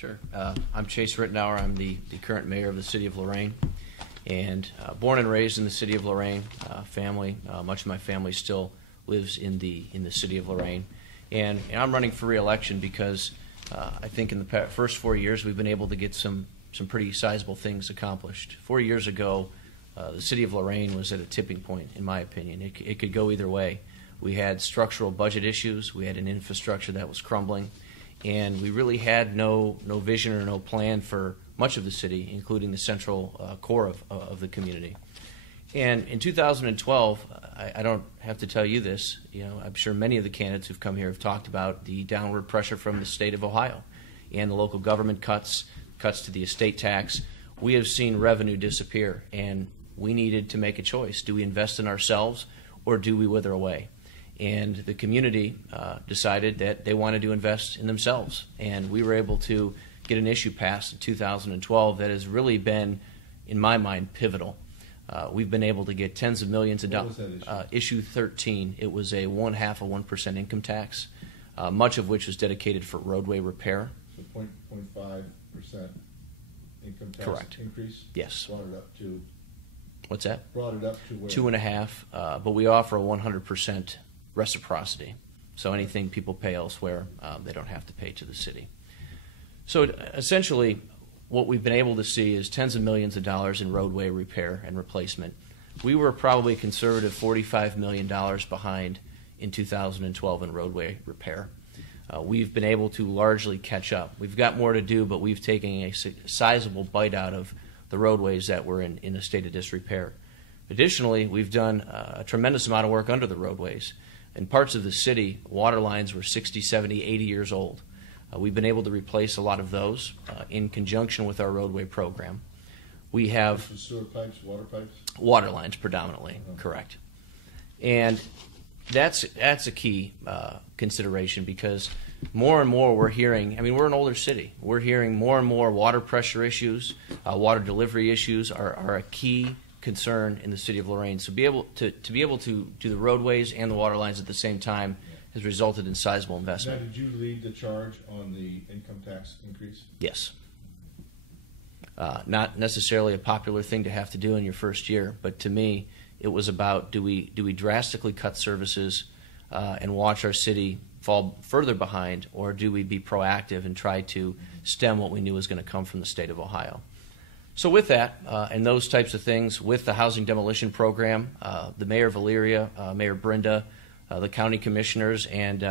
Sure. I'm Chase Ritenauer. I'm the current mayor of the city of Lorain, and born and raised in the city of Lorain. Much of my family still lives in the city of Lorain, and I'm running for re-election because I think in the first 4 years we've been able to get some pretty sizable things accomplished. 4 years ago, the city of Lorain was at a tipping point, in my opinion. It could go either way. We had structural budget issues. We had an infrastructure that was crumbling. And we really had no vision or no plan for much of the city, including the central core of the community. And in 2012, I don't have to tell you this, I'm sure many of the candidates who've come here have talked about the downward pressure from the state of Ohio and the local government cuts to the estate tax. We have seen revenue disappear, and we needed to make a choice. Do we invest in ourselves, or do we wither away? And the community decided that they wanted to invest in themselves. And we were able to get an issue passed in 2012 that has really been, in my mind, pivotal. We've been able to get tens of millions of dollars. What was that issue? Issue 13, it was a 1/2% income tax, much of which was dedicated for roadway repair. So 0.5% income tax Correct. increase? Yes. Brought it up to? What's that? Brought it up to where? 2.5, but we offer a 100% reciprocity. So anything people pay elsewhere, they don't have to pay to the city. So essentially, what we've been able to see is tens of millions of dollars in roadway repair and replacement. We were probably a conservative $45 million behind in 2012 in roadway repair. We've been able to largely catch up. We've got more to do, but we've taken a sizable bite out of the roadways that were in a state of disrepair. Additionally, we've done a tremendous amount of work under the roadways. In parts of the city, water lines were 60, 70, 80 years old. We've been able to replace a lot of those in conjunction with our roadway program. We have sewer pipes, water pipes? Water lines predominantly, correct. And that's a key consideration, because more and more we're hearing, we're an older city. We're hearing more and more water pressure issues, water delivery issues are a key concern in the city of Lorain. So be able to do the roadways and the water lines at the same time has resulted in sizable investment. Now, did you lead the charge on the income tax increase? Yes. Not necessarily a popular thing to have to do in your first year, but to me, it was about do we drastically cut services and watch our city fall further behind, or do we be proactive and try to stem what we knew was going to come from the state of Ohio? So with that and those types of things, with the housing demolition program, the Mayor of Elyria, Mayor Brenda, the county commissioners, and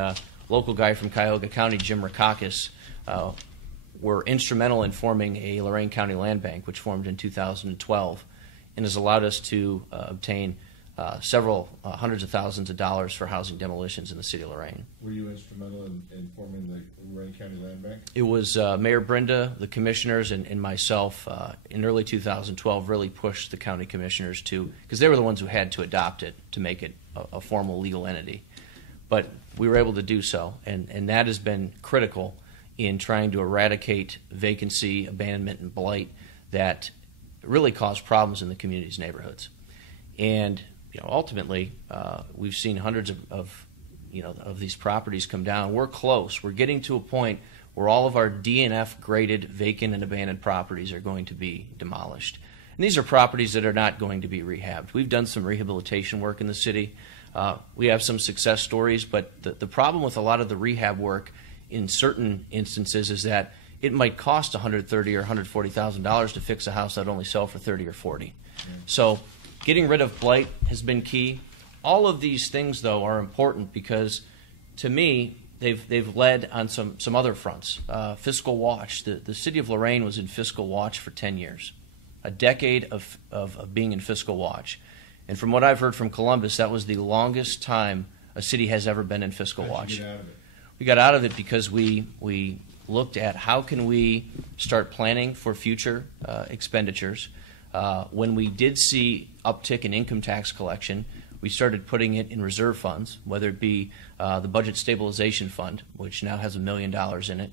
local guy from Cuyahoga County, Jim Rakakis, were instrumental in forming a Lorain County Land Bank, which formed in 2012, and has allowed us to obtain several hundreds of thousands of dollars for housing demolitions in the city of Lorain. Were you instrumental in forming the Lorain County Land Bank? It was Mayor Brenda, the commissioners, and myself in early 2012 really pushed the county commissioners to, because they were the ones who had to adopt it to make it a formal legal entity. But we were able to do so, and that has been critical in trying to eradicate vacancy, abandonment, and blight that really cause problems in the community's neighborhoods. And ultimately, we've seen hundreds of these properties come down. We're close. We're getting to a point where all of our DNF graded vacant and abandoned properties are going to be demolished. And these are properties that are not going to be rehabbed. We've done some rehabilitation work in the city. We have some success stories, but the problem with a lot of the rehab work in certain instances is that it might cost $130,000 or $140,000 to fix a house that would only sell for $30,000 or $40,000. So getting rid of blight has been key. All of these things, though, are important because, to me, they've led on some other fronts. Fiscal watch. The city of Lorain was in fiscal watch for 10 years, a decade of being in fiscal watch. And from what I've heard from Columbus, that was the longest time a city has ever been in fiscal watch. How'd you get out of it? We got out of it because we looked at how can we start planning for future expenditures. When we did see uptick in income tax collection, we started putting it in reserve funds, whether it be the Budget Stabilization Fund, which now has $1 million in it,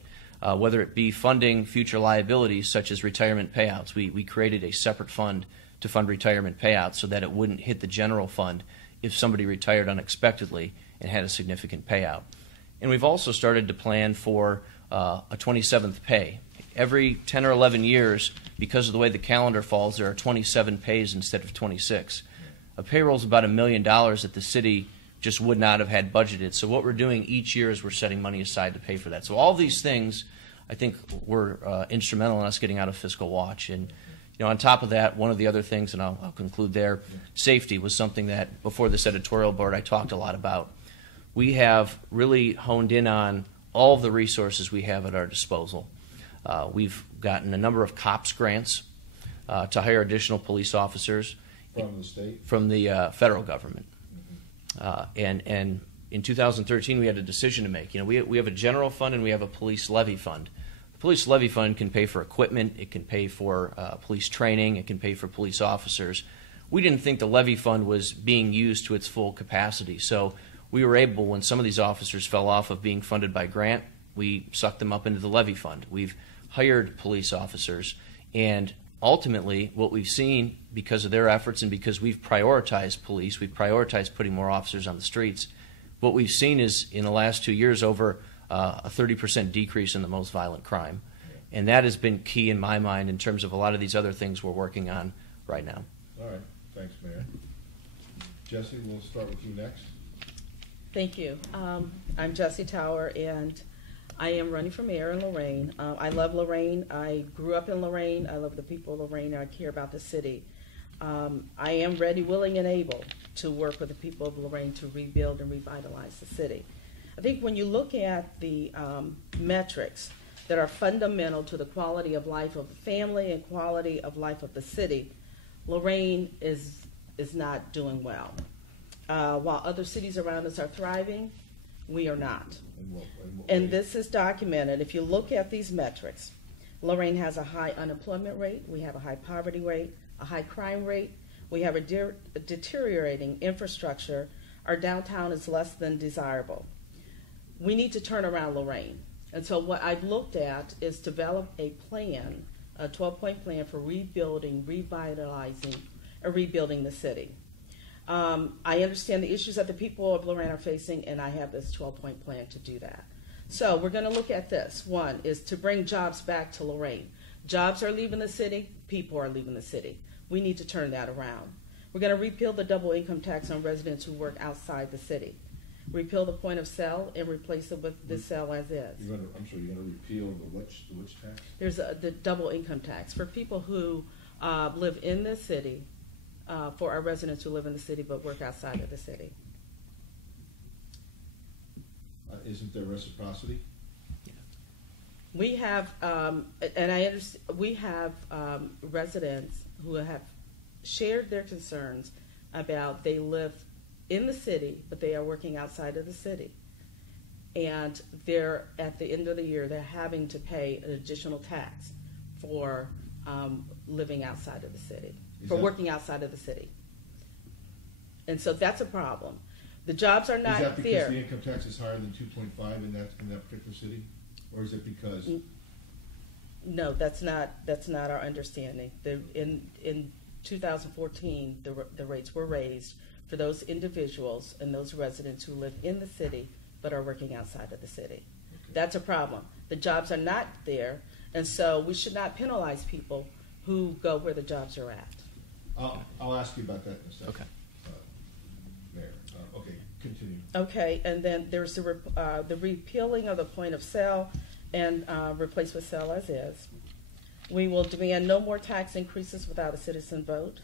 whether it be funding future liabilities such as retirement payouts. We created a separate fund to fund retirement payouts so that it wouldn't hit the general fund if somebody retired unexpectedly and had a significant payout. And we've also started to plan for a 27th pay. every 10 or 11 years, because of the way the calendar falls, there are 27 pays instead of 26. A payroll is about $1 million that the city just would not have had budgeted. So what we're doing each year is we're setting money aside to pay for that. So all these things, I think, were instrumental in us getting out of fiscal watch. And on top of that, one of the other things, and I'll conclude there, safety was something that before this editorial board I talked a lot about. We have really honed in on all of the resources we have at our disposal. We've gotten a number of COPS grants to hire additional police officers. From the state? From the federal government. And in 2013, we had a decision to make. We have a general fund and we have a police levy fund. The police levy fund can pay for equipment, it can pay for police training, it can pay for police officers. We didn't think the levy fund was being used to its full capacity. So we were able, when some of these officers fell off of being funded by grant, we sucked them up into the levy fund. We've hired police officers, and ultimately what we've seen, because of their efforts and because we've prioritized police, we've prioritized putting more officers on the streets, what we've seen is in the last 2 years over a 30% decrease in the most violent crime. And that has been key in my mind in terms of a lot of these other things we're working on right now. All right. Thanks, Mayor. Jessie, we'll start with you next. Thank you. I'm Jessie Tower, and I am running for mayor in Lorain. I love Lorain. I grew up in Lorain. I love the people of Lorain. I care about the city. I am ready, willing, and able to work with the people of Lorain to rebuild and revitalize the city. I think when you look at the metrics that are fundamental to the quality of life of the family and quality of life of the city, Lorain is not doing well. While other cities around us are thriving, we are not. And this is documented. If you look at these metrics, Lorain has a high unemployment rate, we have a high poverty rate, a high crime rate, we have a deteriorating infrastructure, our downtown is less than desirable. We need to turn around Lorain. And so what I've looked at is develop a plan, a 12-point plan for rebuilding, revitalizing, and rebuilding the city. I understand the issues that the people of Lorain are facing, and I have this 12-point plan to do that. So we're going to look at this. One is to bring jobs back to Lorain. Jobs are leaving the city, people are leaving the city. We need to turn that around. We're going to repeal the double income tax on residents who work outside the city. Repeal the point of sale and replace it with the sale as is. You're going to repeal the which tax? There's the double income tax for people who live in the city, for our residents who live in the city but work outside of the city. Isn't there reciprocity? We have, and I understand, we have residents who have shared their concerns about they live in the city, but they are working outside of the city. And they're, at the end of the year, they're having to pay an additional tax for living outside of the city, working outside of the city. And so that's a problem. The jobs are not there. Is that because the income tax is higher than 2.5 in that particular city? Or is it because? No, that's not our understanding. In 2014, the rates were raised for those individuals and those residents who live in the city but are working outside of the city. Okay. That's a problem. The jobs are not there, and so we should not penalize people who go where the jobs are at. I'll ask you about that in a second. Okay. Mayor. Okay, continue. Okay, and then there's the repealing of the point of sale and replace with sale as is. We will demand no more tax increases without a citizen vote.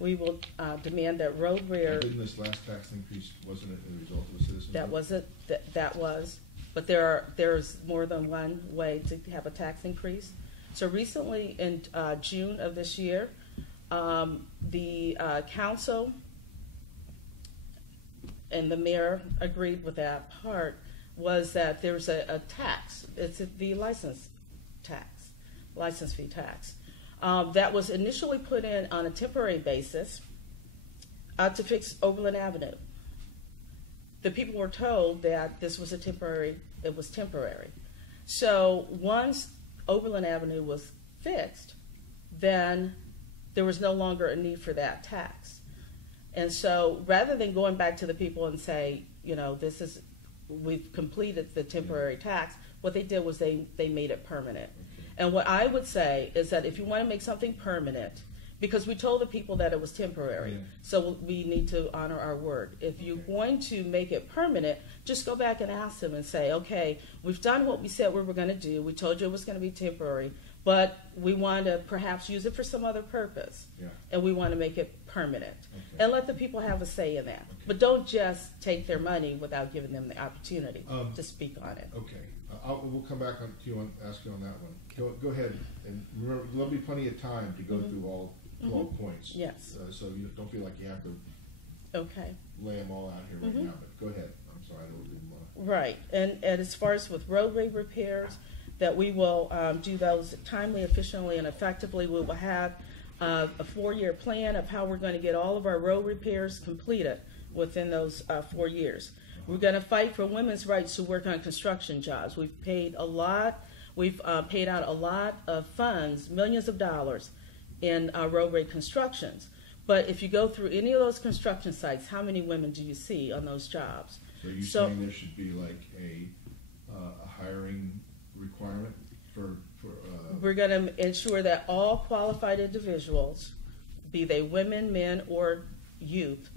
We will demand that road rear. Didn't this last tax increase, wasn't it a result of a citizen that vote? Wasn't that was, but there's more than one way to have a tax increase. So recently, in June of this year, the council and the mayor agreed with that part, was that there's a tax. It's the license fee tax. That was initially put in on a temporary basis to fix Overland Avenue. The people were told that this was temporary. So once Overland Avenue was fixed, then there was no longer a need for that tax. And so rather than going back to the people and say, we've completed the temporary tax, what they did was they made it permanent. And what I would say is that if you want to make something permanent, because we told the people that it was temporary, Yeah. so we need to honor our word. If you're going to make it permanent, just go back and ask them and say, okay, we've done what we said we were going to do. We told you it was going to be temporary, but we want to perhaps use it for some other purpose, Yeah. and we want to make it permanent. Okay. And let the people have a say in that. But don't just take their money without giving them the opportunity to speak on it. Okay, we'll come back to you and ask you on that one. Go ahead, and remember, there'll be plenty of time to go through all 12 points. Yes. So you don't feel like you have to Okay. lay them all out here right now, but go ahead. I'm sorry, I didn't want to. Right. And as far as with roadway repairs, that we will do those timely, efficiently, and effectively. We will have a 4-year plan of how we're going to get all of our road repairs completed within those 4 years. We're going to fight for women's rights to work on construction jobs. We've paid a lot. We've paid out a lot of funds, millions of dollars, in roadway constructions. But if you go through any of those construction sites, how many women do you see on those jobs? So you're saying there should be like a hiring requirement for we're going to ensure that all qualified individuals, be they women, men, or youth,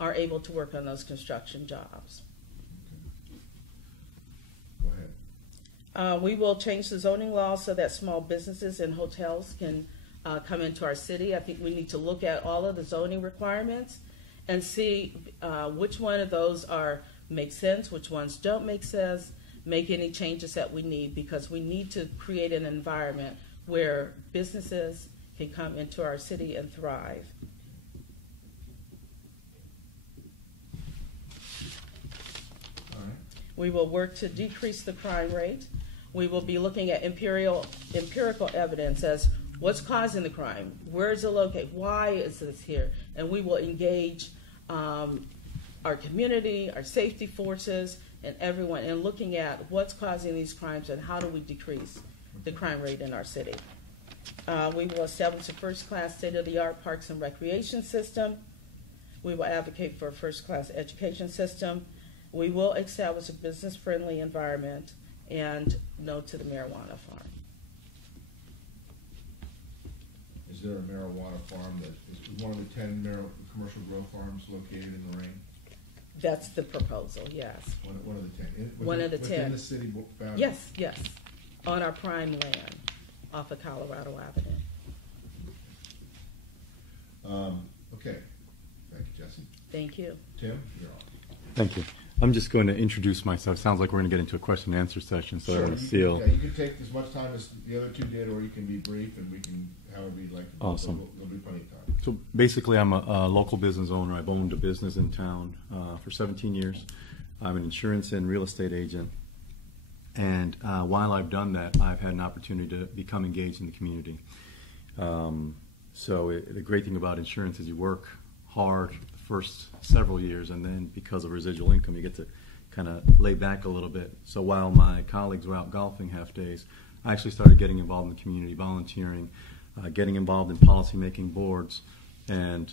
are able to work on those construction jobs. Okay. Go ahead. We will change the zoning law so that small businesses and hotels can come into our city. I think we need to look at all of the zoning requirements and see which one of those make sense, which ones don't make sense, make any changes that we need, because we need to create an environment where businesses can come into our city and thrive. All right. We will work to decrease the crime rate. We will be looking at empirical evidence as what's causing the crime, where is it located, why is this here, and we will engage our community, our safety forces, and everyone in looking at what's causing these crimes and how do we decrease the crime rate in our city. We will establish a first-class state-of-the-art parks and recreation system. We will advocate for a first-class education system. We will establish a business-friendly environment and no to the marijuana farm. Is there a marijuana farm that is one of the 10 commercial grow farms located in Lorain? That's the proposal, yes. One of the 10. One of the 10. Within the city boundary? Yes, yes, on our prime land off of Colorado Avenue. Okay. Thank you, Jessie. Thank you. Tim, you're on. Thank you. I'm just going to introduce myself. Sounds like we're going to get into a question and answer session, so I want to seal. Yeah, you can take as much time as the other two did, or you can be brief, and we can, however you'd like to. Awesome. There'll be plenty of time. So basically, I'm a local business owner. I've owned a business in town for 17 years. I'm an insurance and real estate agent. And while I've done that, I've had an opportunity to become engaged in the community. The great thing about insurance is you work hard the first several years, and then because of residual income, you get to kind of lay back a little bit. So while my colleagues were out golfing half days, I actually started getting involved in the community, volunteering, getting involved in policy-making boards, and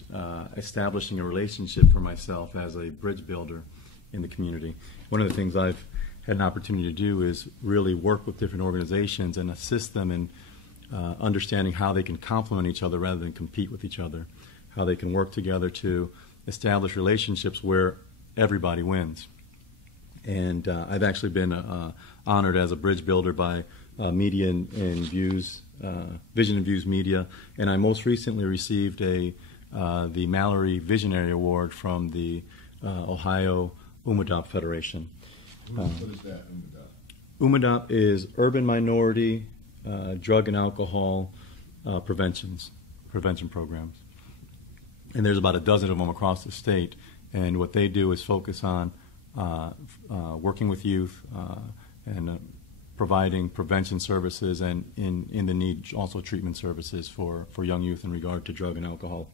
establishing a relationship for myself as a bridge builder in the community. One of the things I've had an opportunity to do is really work with different organizations and assist them in understanding how they can complement each other rather than compete with each other, how they can work together to establish relationships where everybody wins. And I've actually been honored as a bridge builder by Media and Views, Vision and Views Media, and I most recently received the Mallory Visionary Award from the Ohio UMADOP Federation. What is that, UMADOP? UMADOP is Urban Minority Drug and Alcohol Prevention Programs. And there's about a dozen of them across the state, and what they do is focus on working with youth and providing prevention services, and in the need also treatment services for young youth in regard to drug and alcohol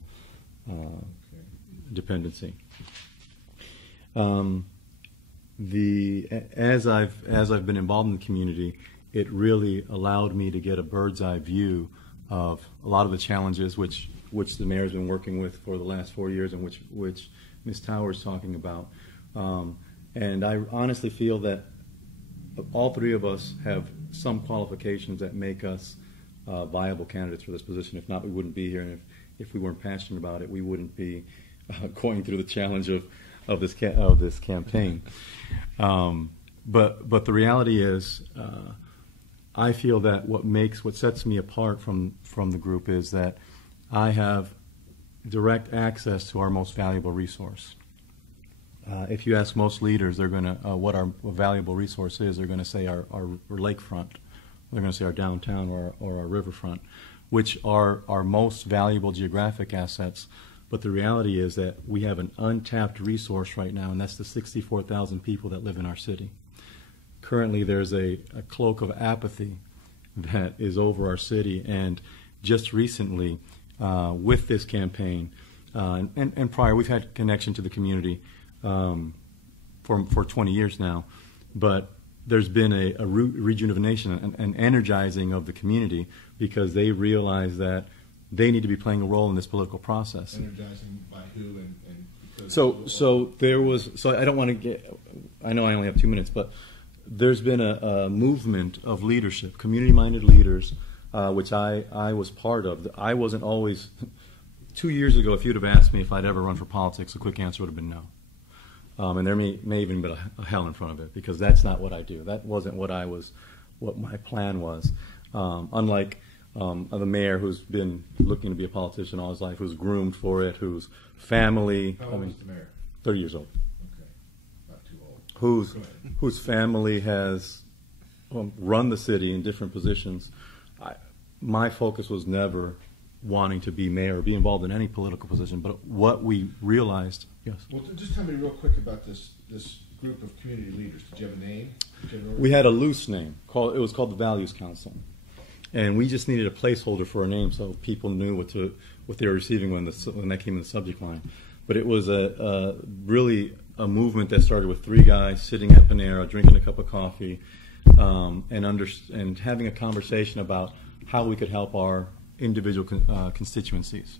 dependency. As I've been involved in the community, it really allowed me to get a bird's eye view of a lot of the challenges which the mayor's been working with for the last 4 years, and which Ms. Tower is talking about. And I honestly feel that all three of us have some qualifications that make us viable candidates for this position. If not, we wouldn't be here, and if we weren't passionate about it, we wouldn't be going through the challenge of this campaign. But the reality is, I feel that what sets me apart from the group is that I have direct access to our most valuable resource. If you ask most leaders, they're going to what our valuable resource is. They're going to say our lakefront. They're going to say our downtown or our riverfront, which are our most valuable geographic assets. But the reality is that we have an untapped resource right now, and that's the 64,000 people that live in our city. Currently, there's a cloak of apathy that is over our city, and just recently, with this campaign, and prior, we've had connection to the community for 20 years now, but there's been a rejuvenation, an energizing of the community because they realize that they need to be playing a role in this political process. Energizing by who and because so I don't want to get, I know I only have 2 minutes, but there's been a movement of leadership, community-minded leaders, which I was part of. I wasn't always, 2 years ago, if you'd have asked me if I'd ever run for politics, the quick answer would have been no. And there may even be a hell in front of it, because that's not what I do. That wasn't what my plan was. Unlike the mayor, who's been looking to be a politician all his life, who's groomed for it, whose family, How old is the mayor? 30 years old. Okay, not too old. Whose family has run the city in different positions. My focus was never wanting to be mayor or be involved in any political position, but what we realized, yes. Well, just tell me real quick about this group of community leaders. Did you have a name? We had a loose name. It was called the Values Council, and we just needed a placeholder for a name so people knew what they were receiving when that came in the subject line. But it was really a movement that started with 3 guys sitting at Panera, drinking a cup of coffee, and having a conversation about how we could help our individual constituencies.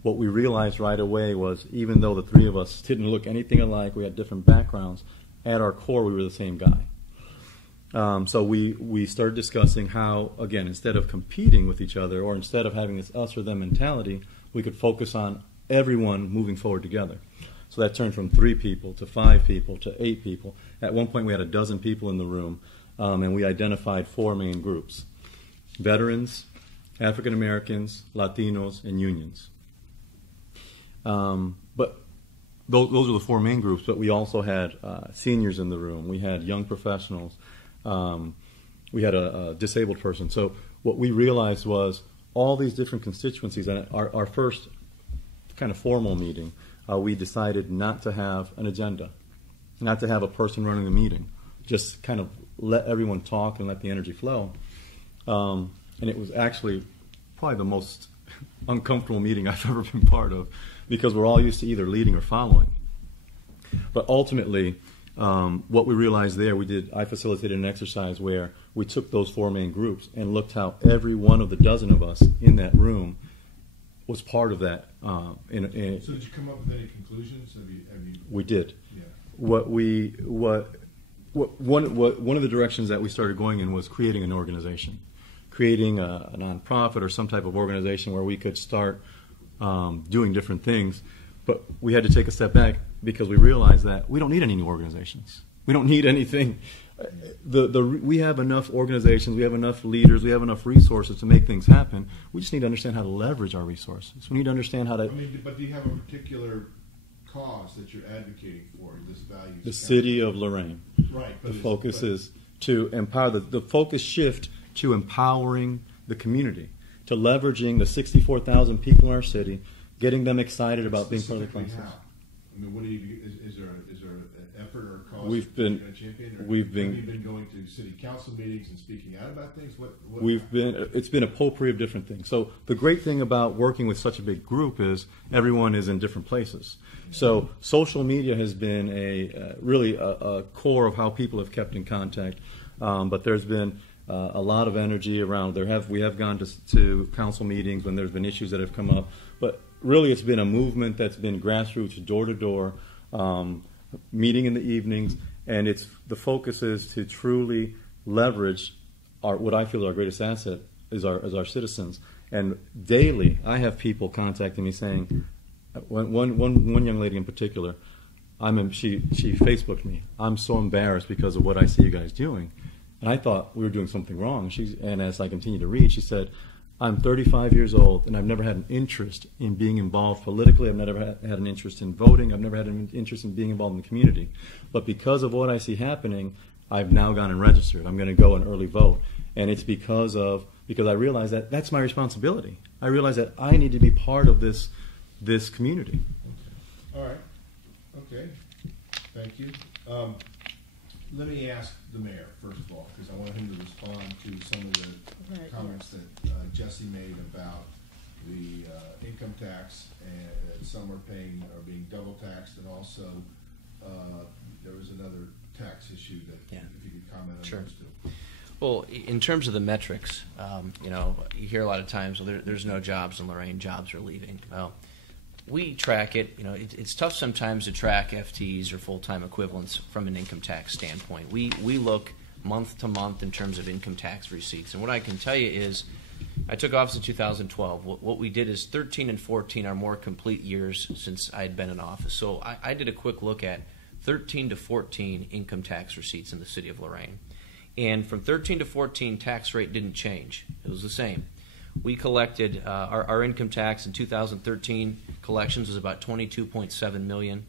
What we realized right away was, even though the 3 of us didn't look anything alike, we had different backgrounds, at our core we were the same guy. So we started discussing how, again, instead of competing with each other, or instead of having this us or them mentality, we could focus on everyone moving forward together. So that turned from 3 people to 5 people to 8 people. At one point we had 12 people in the room, and we identified 4 main groups: veterans, African Americans, Latinos, and unions. But those are the 4 main groups, but we also had seniors in the room. We had young professionals. We had a disabled person. So what we realized was all these different constituencies. And our first kind of formal meeting, we decided not to have an agenda, not to have a person running the meeting, just kind of let everyone talk and let the energy flow. And it was actually probably the most uncomfortable meeting I've ever been part of, because we're all used to either leading or following. But ultimately, what we realized there, I facilitated an exercise where we took those 4 main groups and looked how every one of the dozen of us in that room was part of that. So did you come up with any conclusions? We did. Yeah. One of the directions that we started going in was creating an organization, creating a nonprofit or some type of organization where we could start doing different things. But we had to take a step back because we realized that we don't need any new organizations. We don't need anything. We have enough organizations, we have enough leaders, we have enough resources to make things happen. We just need to understand how to leverage our resources. We need to understand how to... but do you have a particular cause that you're advocating for, this values? The city of Lorain. Right. The focus is to empower, the focus shift to empowering the community, to leveraging the 64,000 people in our city, getting them excited about being part of the process. How? I mean, what do you? Is there an effort or a cause? Have you been going to city council meetings and speaking out about things? It's been a potpourri of different things. So the great thing about working with such a big group is everyone is in different places. So social media has been really a core of how people have kept in contact. But there's been a lot of energy around. We have gone to council meetings when there's been issues that have come up. But really, it's been a movement that's been grassroots, door to door, meeting in the evenings, and the focus is to truly leverage what I feel our greatest asset is our citizens. And daily, I have people contacting me saying, one young lady in particular, she Facebooked me. I'm so embarrassed because of what I see you guys doing. And I thought we were doing something wrong. And as I continued to read, she said, I'm 35 years old, and I've never had an interest in being involved politically. I've never had an interest in voting. I've never had an interest in being involved in the community. But because of what I see happening, I've now gone and registered. I'm going to go and early vote. And it's because I realize that that's my responsibility. I realize that I need to be part of this community. Okay. All right. Okay. Thank you. Let me ask the mayor, first of all, because I want him to respond to some of the comments that Jessie made about the income tax, and some are being double taxed, and also there was another tax issue that if you could comment on those two. Well, in terms of the metrics, you hear a lot of times, well, there's no jobs in Lorain, jobs are leaving. Well, we track it. It's tough sometimes to track FTEs or full-time equivalents from an income tax standpoint. We look month to month in terms of income tax receipts. And what I can tell you is, I took office in 2012. What we did is 13 and 14 are more complete years since I had been in office. So I did a quick look at 13 to 14 income tax receipts in the city of Lorain. And from 13 to 14, tax rate didn't change. It was the same. We collected our income tax in 2013 collections was about $22.7 million.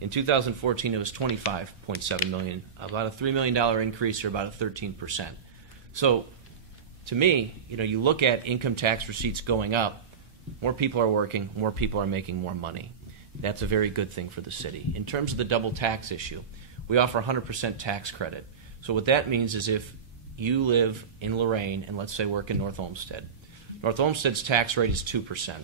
In 2014, it was $25.7 million, about a $3 million increase, or about a 13%. So, to me, you look at income tax receipts going up. More people are working. More people are making more money. That's a very good thing for the city. In terms of the double tax issue, we offer 100% tax credit. So what that means is if you live in Lorain and let's say work in North Olmsted, North Olmsted's tax rate is 2%.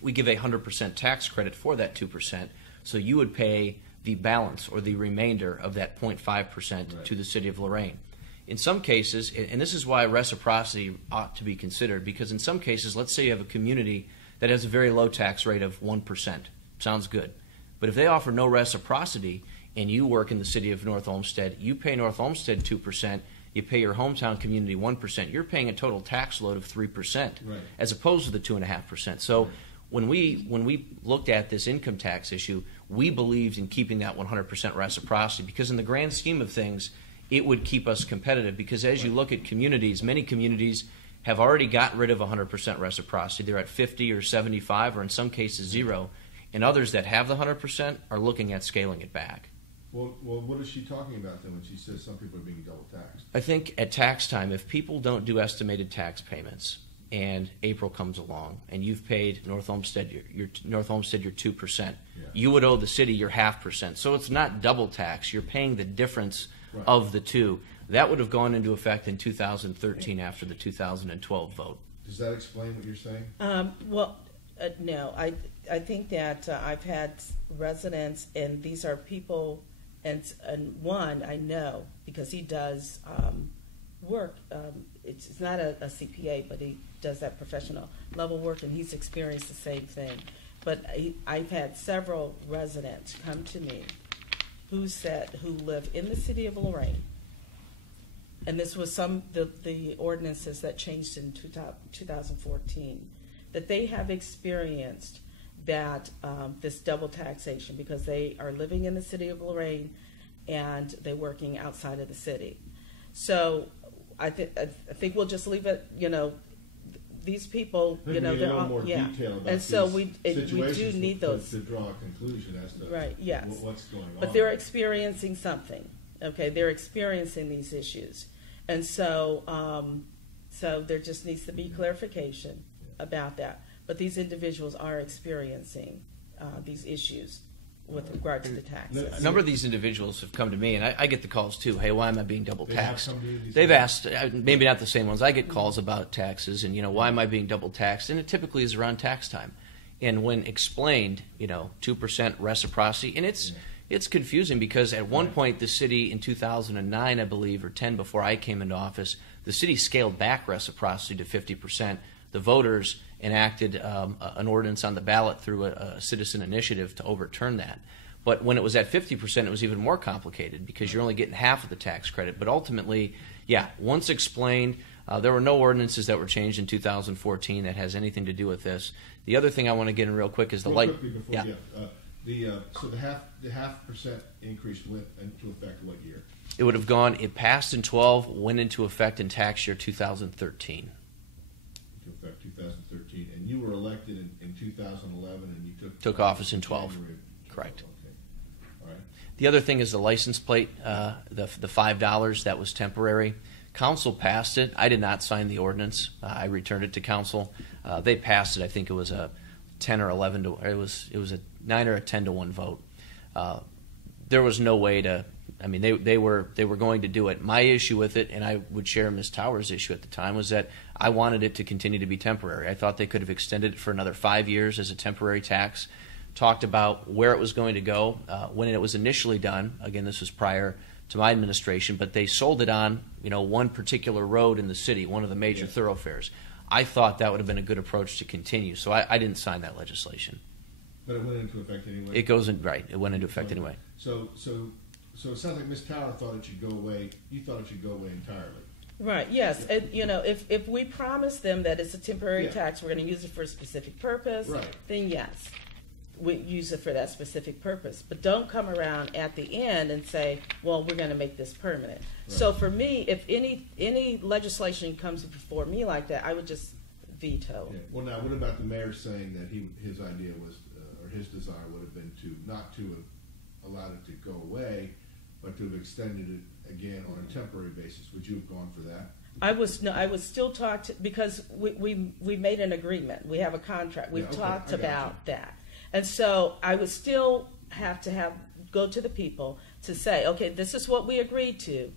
We give a 100% tax credit for that 2%, so you would pay the balance or the remainder of that 0.5% to the city of Lorain. In some cases, and this is why reciprocity ought to be considered, because in some cases, let's say you have a community that has a very low tax rate of 1%. Sounds good. But if they offer no reciprocity and you work in the city of North Olmsted, you pay North Olmsted 2%, you pay your hometown community 1%, you're paying a total tax load of 3%, as opposed to the 2.5%. So when we looked at this income tax issue, we believed in keeping that 100% reciprocity, because in the grand scheme of things, it would keep us competitive. Because as you look at communities, many communities have already gotten rid of 100% reciprocity. They're at 50 or 75, or in some cases 0. And others that have the 100% are looking at scaling it back. Well, what is she talking about then when she says some people are being double taxed? I think at tax time, if people don't do estimated tax payments, and April comes along, and you've paid North Olmsted your 2%, you would owe the city your 0.5%. So it's not double tax; you're paying the difference of the two. That would have gone into effect in 2013 after the 2012 vote. Does that explain what you're saying? No. I think that I've had residents, and these are people. And one I know, because he does work. It's not a CPA, but he does that professional level work, and he's experienced the same thing. But I've had several residents come to me who live in the city of Lorain, and this was the ordinances that changed in 2014, that they have experienced that this double taxation, because they are living in the city of Lorain and they're working outside of the city. So I think we'll just leave it. These people, they're all detail about and so we do need those to draw a conclusion as to what's going on. But they're experiencing something. Okay, they're experiencing these issues, and so there just needs to be clarification about that. But these individuals are experiencing these issues with regard to the taxes. A number of these individuals have come to me, and I get the calls too. Hey, why am I being double taxed? They've asked, maybe not the same ones. I get calls about taxes, and why am I being double taxed? And it typically is around tax time. And when explained, 2% reciprocity, and it's confusing, because at one point the city in 2009, I believe, or 10 before I came into office, the city scaled back reciprocity to 50%. The voters enacted an ordinance on the ballot through a citizen initiative to overturn that. But when it was at 50%, it was even more complicated because you're only getting half of the tax credit. But ultimately, yeah, once explained, there were no ordinances that were changed in 2014 that has anything to do with this. The other thing I want to get in real quick is the light. Quickly before, so the half percent increase went into effect what year? It would have gone. It passed in 12, went into effect in tax year 2013. Into effect 2013, and you were elected in 2011, and you took office in 12. Correct. Okay. All right. The other thing is the license plate, the $5 that was temporary. Council passed it. I did not sign the ordinance. I returned it to council. They passed it. I think it was a 10 or 11 to. It was a 9 or a 10 to 1 vote. There was no way to. I mean, they were going to do it. My issue with it, and I would share Ms. Tower's issue at the time, was that I wanted it to continue to be temporary. I thought they could have extended it for another 5 years as a temporary tax. Talked about where it was going to go when it was initially done. Again, this was prior to my administration, but they sold it on one particular road in the city, one of the major thoroughfares. I thought that would have been a good approach to continue, so I didn't sign that legislation. But it went into effect anyway. It goes in right. It went into effect anyway. So it sounds like Ms. Tower thought it should go away. You thought it should go away entirely. Right. Yes. And, if we promise them that it's a temporary tax, we're going to use it for a specific purpose. Right. Then yes, we use it for that specific purpose. But don't come around at the end and say, "Well, we're going to make this permanent." Right. So for me, if any legislation comes before me like that, I would just veto. Yeah. Well, now what about the mayor saying that his idea was, or his desire would have been not to have allowed it to go away, but to have extended it again on a temporary basis? Would you have gone for that? I was still talked because we made an agreement. We have a contract. We've talked about that, and so I would still have to go to the people to say, okay, this is what we agreed to,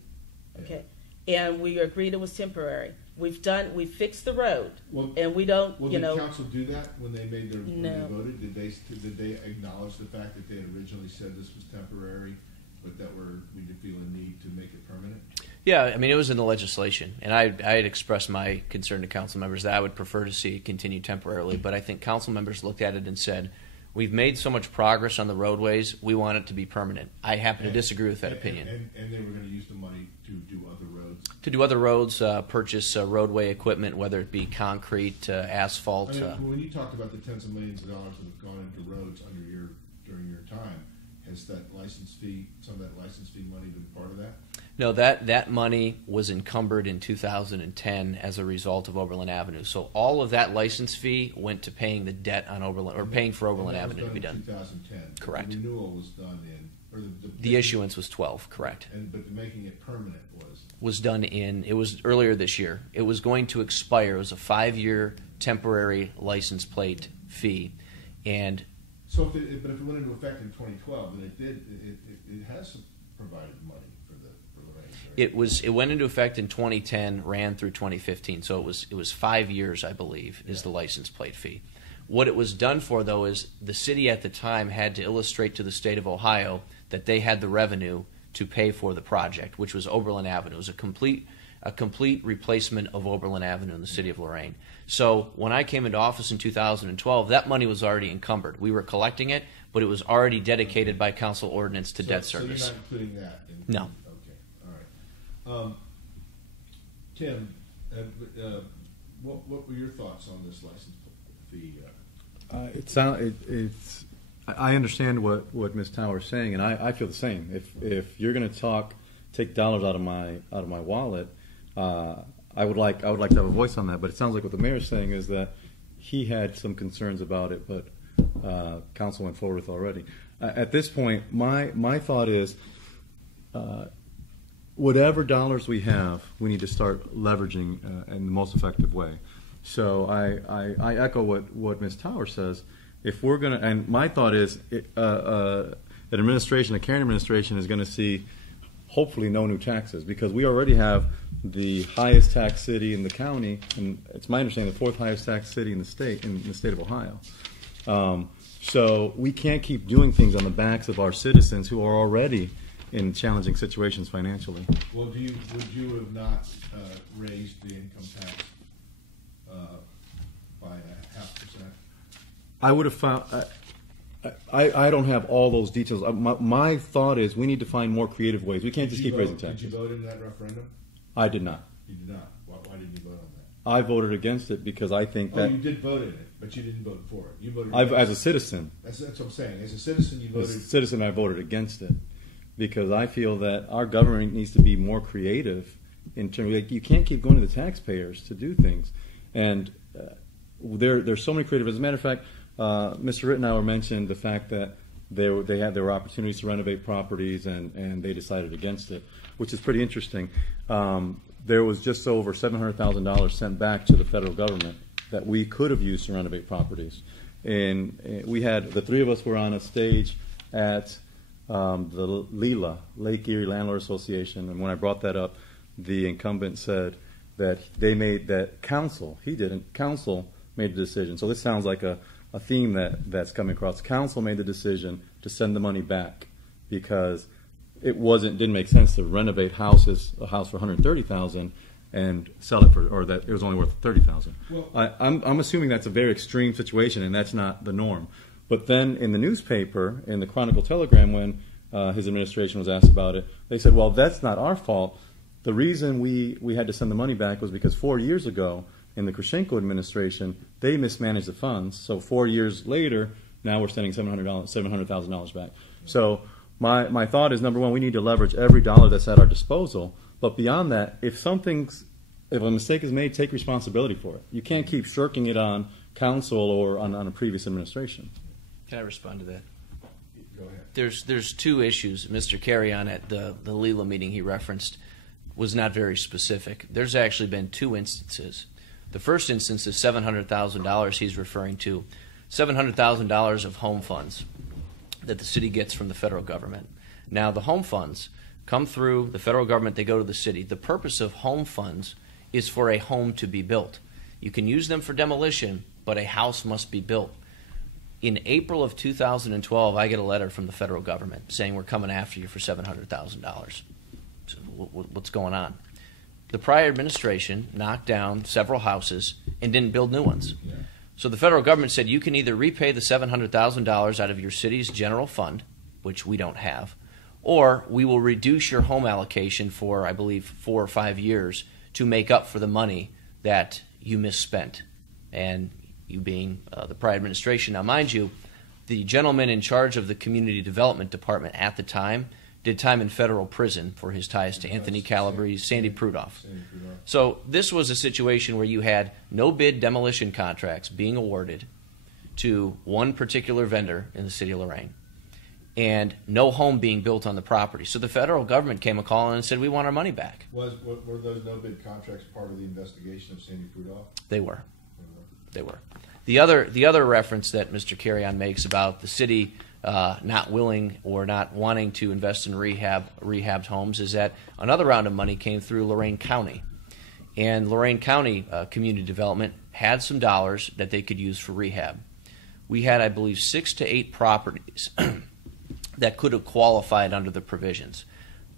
okay, and we agreed it was temporary. We fixed the road, and we don't. Well, did council do that when they made their no. when they voted? Did they acknowledge the fact that they had originally said this was temporary, but that we did feel a need to make it permanent? Yeah, I mean, it was in the legislation, and I had expressed my concern to council members that I would prefer to see it continue temporarily, but I think council members looked at it and said, we've made so much progress on the roadways, we want it to be permanent. I happen to disagree with that opinion. And they were going to use the money to do other roads? To do other roads, purchase roadway equipment, whether it be concrete, asphalt. When you talked about the tens of millions of dollars that have gone into roads during your time, has that some of that license fee money been part of that? No, that money was encumbered in 2010 as a result of Oberlin Avenue. So all of that license fee went to paying the debt on Oberlin, or paying for Oberlin Avenue to be done. 2010. Correct. The renewal was done the issuance was 12. Correct. But making it permanent was done it was earlier this year. It was going to expire. It was a 5-year temporary license plate fee, and so but if it went into effect in 2012, then it has provided money for the range. Right? It went into effect in 2010, ran through 2015. So it was 5 years, I believe, is the license plate fee. What it was done for, though, is the city at the time had to illustrate to the state of Ohio that they had the revenue to pay for the project, which was Oberlin Avenue. It was a complete replacement of Oberlin Avenue in the city of Lorain. So when I came into office in 2012, that money was already encumbered. We were collecting it, but it was already dedicated by council ordinance to debt service. So you're not including that? No. Okay, all right. Tim, what were your thoughts on this license fee? I understand what Ms. Tower is saying, and I feel the same. If you're going to take dollars out of my wallet, I would like to have a voice on that. But it sounds like what the mayor is saying is that he had some concerns about it, but council went forward with already. At this point, my thought is, whatever dollars we have, we need to start leveraging in the most effective way. So I echo what Ms. Tower says. If we're going to, and my thought is, an administration, a Carrion administration, is going to see hopefully no new taxes, because we already have the highest tax city in the county, and it's my understanding the fourth highest tax city in the state of Ohio. So we can't keep doing things on the backs of our citizens who are already in challenging situations financially. Well, would you have not raised the income tax by 0.5%? I would have found. I don't have all those details. My thought is we need to find more creative ways. We can't just keep raising taxes. Did you vote in that referendum? I did not. You did not. Why didn't you vote on that? I voted against it because I think that... Oh, you did vote in it, but you didn't vote for it. You voted as a citizen. That's what I'm saying. As a citizen, you voted... As a citizen, I voted against it because I feel that our government needs to be more creative in terms of, you can't keep going to the taxpayers to do things. And there's so many creative... As a matter of fact, Mr. Ritenauer mentioned the fact that there were opportunities to renovate properties and they decided against it, which is pretty interesting. There was just over $700,000 sent back to the federal government that we could have used to renovate properties. And we had, the three of us were on a stage at the LELA, Lake Erie Landlord Association, and when I brought that up, the incumbent said that they made that council, he didn't, council made the decision. So this sounds like a theme that's coming across. Council made the decision to send the money back because it didn't make sense to renovate a house for $130,000 and sell it or that it was only worth $30,000. Well, I'm assuming that's a very extreme situation and that's not the norm. But then in the newspaper, in the Chronicle Telegram, when his administration was asked about it, they said, well, that's not our fault. The reason we had to send the money back was because 4 years ago in the Krashenko administration, they mismanaged the funds. So 4 years later, now we're sending $700,000 back. So my thought is, number one, we need to leverage every dollar that's at our disposal. But beyond that, if a mistake is made, take responsibility for it. You can't keep shirking it on council or on a previous administration. Can I respond to that? Go ahead. There's two issues. Mr. Carrion at the LELA meeting he referenced was not very specific. There's actually been two instances. The first instance is $700,000 he's referring to, $700,000 of home funds that the city gets from the federal government. Now, the home funds come through the federal government, they go to the city. The purpose of home funds is for a home to be built. You can use them for demolition, but a house must be built. In April of 2012, I get a letter from the federal government saying we're coming after you for $700,000. So what's going on? The prior administration knocked down several houses and didn't build new ones. Yeah. So the federal government said you can either repay the $700,000 out of your city's general fund, which we don't have, or we will reduce your home allocation for, I believe, 4 or 5 years to make up for the money that you misspent. And you being the prior administration. Now, mind you, the gentleman in charge of the community development department at the time did time in federal prison for his ties to Anthony Calabrese, Sandy Prudhoff. So this was a situation where you had no bid demolition contracts being awarded to one particular vendor in the city of Lorain and no home being built on the property. So the federal government came a call and said, we want our money back. Were those no bid contracts part of the investigation of Sandy Prudhoff? They were. They were. The other reference that Mr. Carrion makes about the city not willing or not wanting to invest in rehabbed homes is that another round of money came through Lorain County. And Lorain County Community Development had some dollars that they could use for rehab. We had, I believe, 6 to 8 properties that could have qualified under the provisions.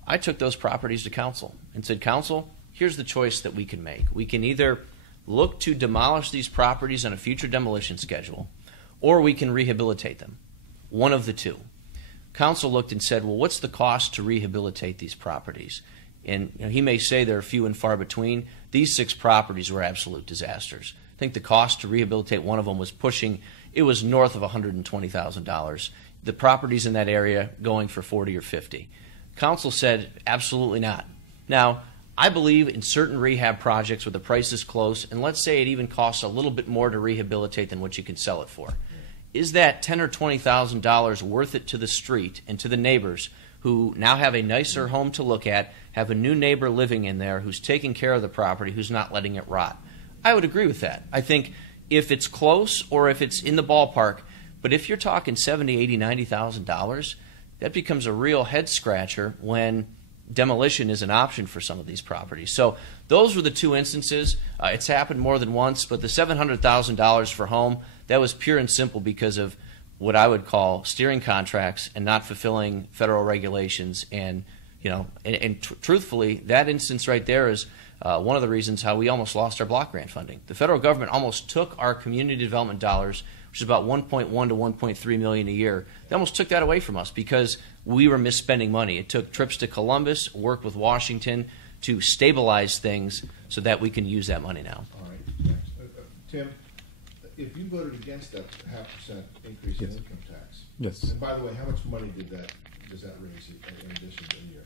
I took those properties to council and said, council, here's the choice that we can make. We can either look to demolish these properties on a future demolition schedule, or we can rehabilitate them. One of the two. Council looked and said, well, what's the cost to rehabilitate these properties? And he may say they're few and far between. These 6 properties were absolute disasters. I think the cost to rehabilitate one of them it was north of $120,000. The properties in that area going for 40 or 50. Council said, absolutely not. Now, I believe in certain rehab projects where the price is close, and let's say it even costs a little bit more to rehabilitate than what you can sell it for. Is that $10,000 or $20,000 worth it to the street and to the neighbors who now have a nicer home to look at, have a new neighbor living in there who's taking care of the property, who's not letting it rot? I would agree with that. I think if it's close or if it's in the ballpark, but if you're talking $70,000, $80,000, $90,000, that becomes a real head scratcher when demolition is an option for some of these properties. So those were the two instances. It's happened more than once, but the $700,000 for home, that was pure and simple because of what I would call steering contracts and not fulfilling federal regulations and And truthfully, that instance right there is one of the reasons how we almost lost our block grant funding. The federal government almost took our community development dollars, which is about 1.1 to 1.3 million a year. They almost took that away from us because we were misspending money. It took trips to Columbus, work with Washington to stabilize things so that we can use that money now. All right, thanks. Tim, if you voted against that 0.5% increase in income tax, Yes. and by the way, how much money does that raise in addition to a year?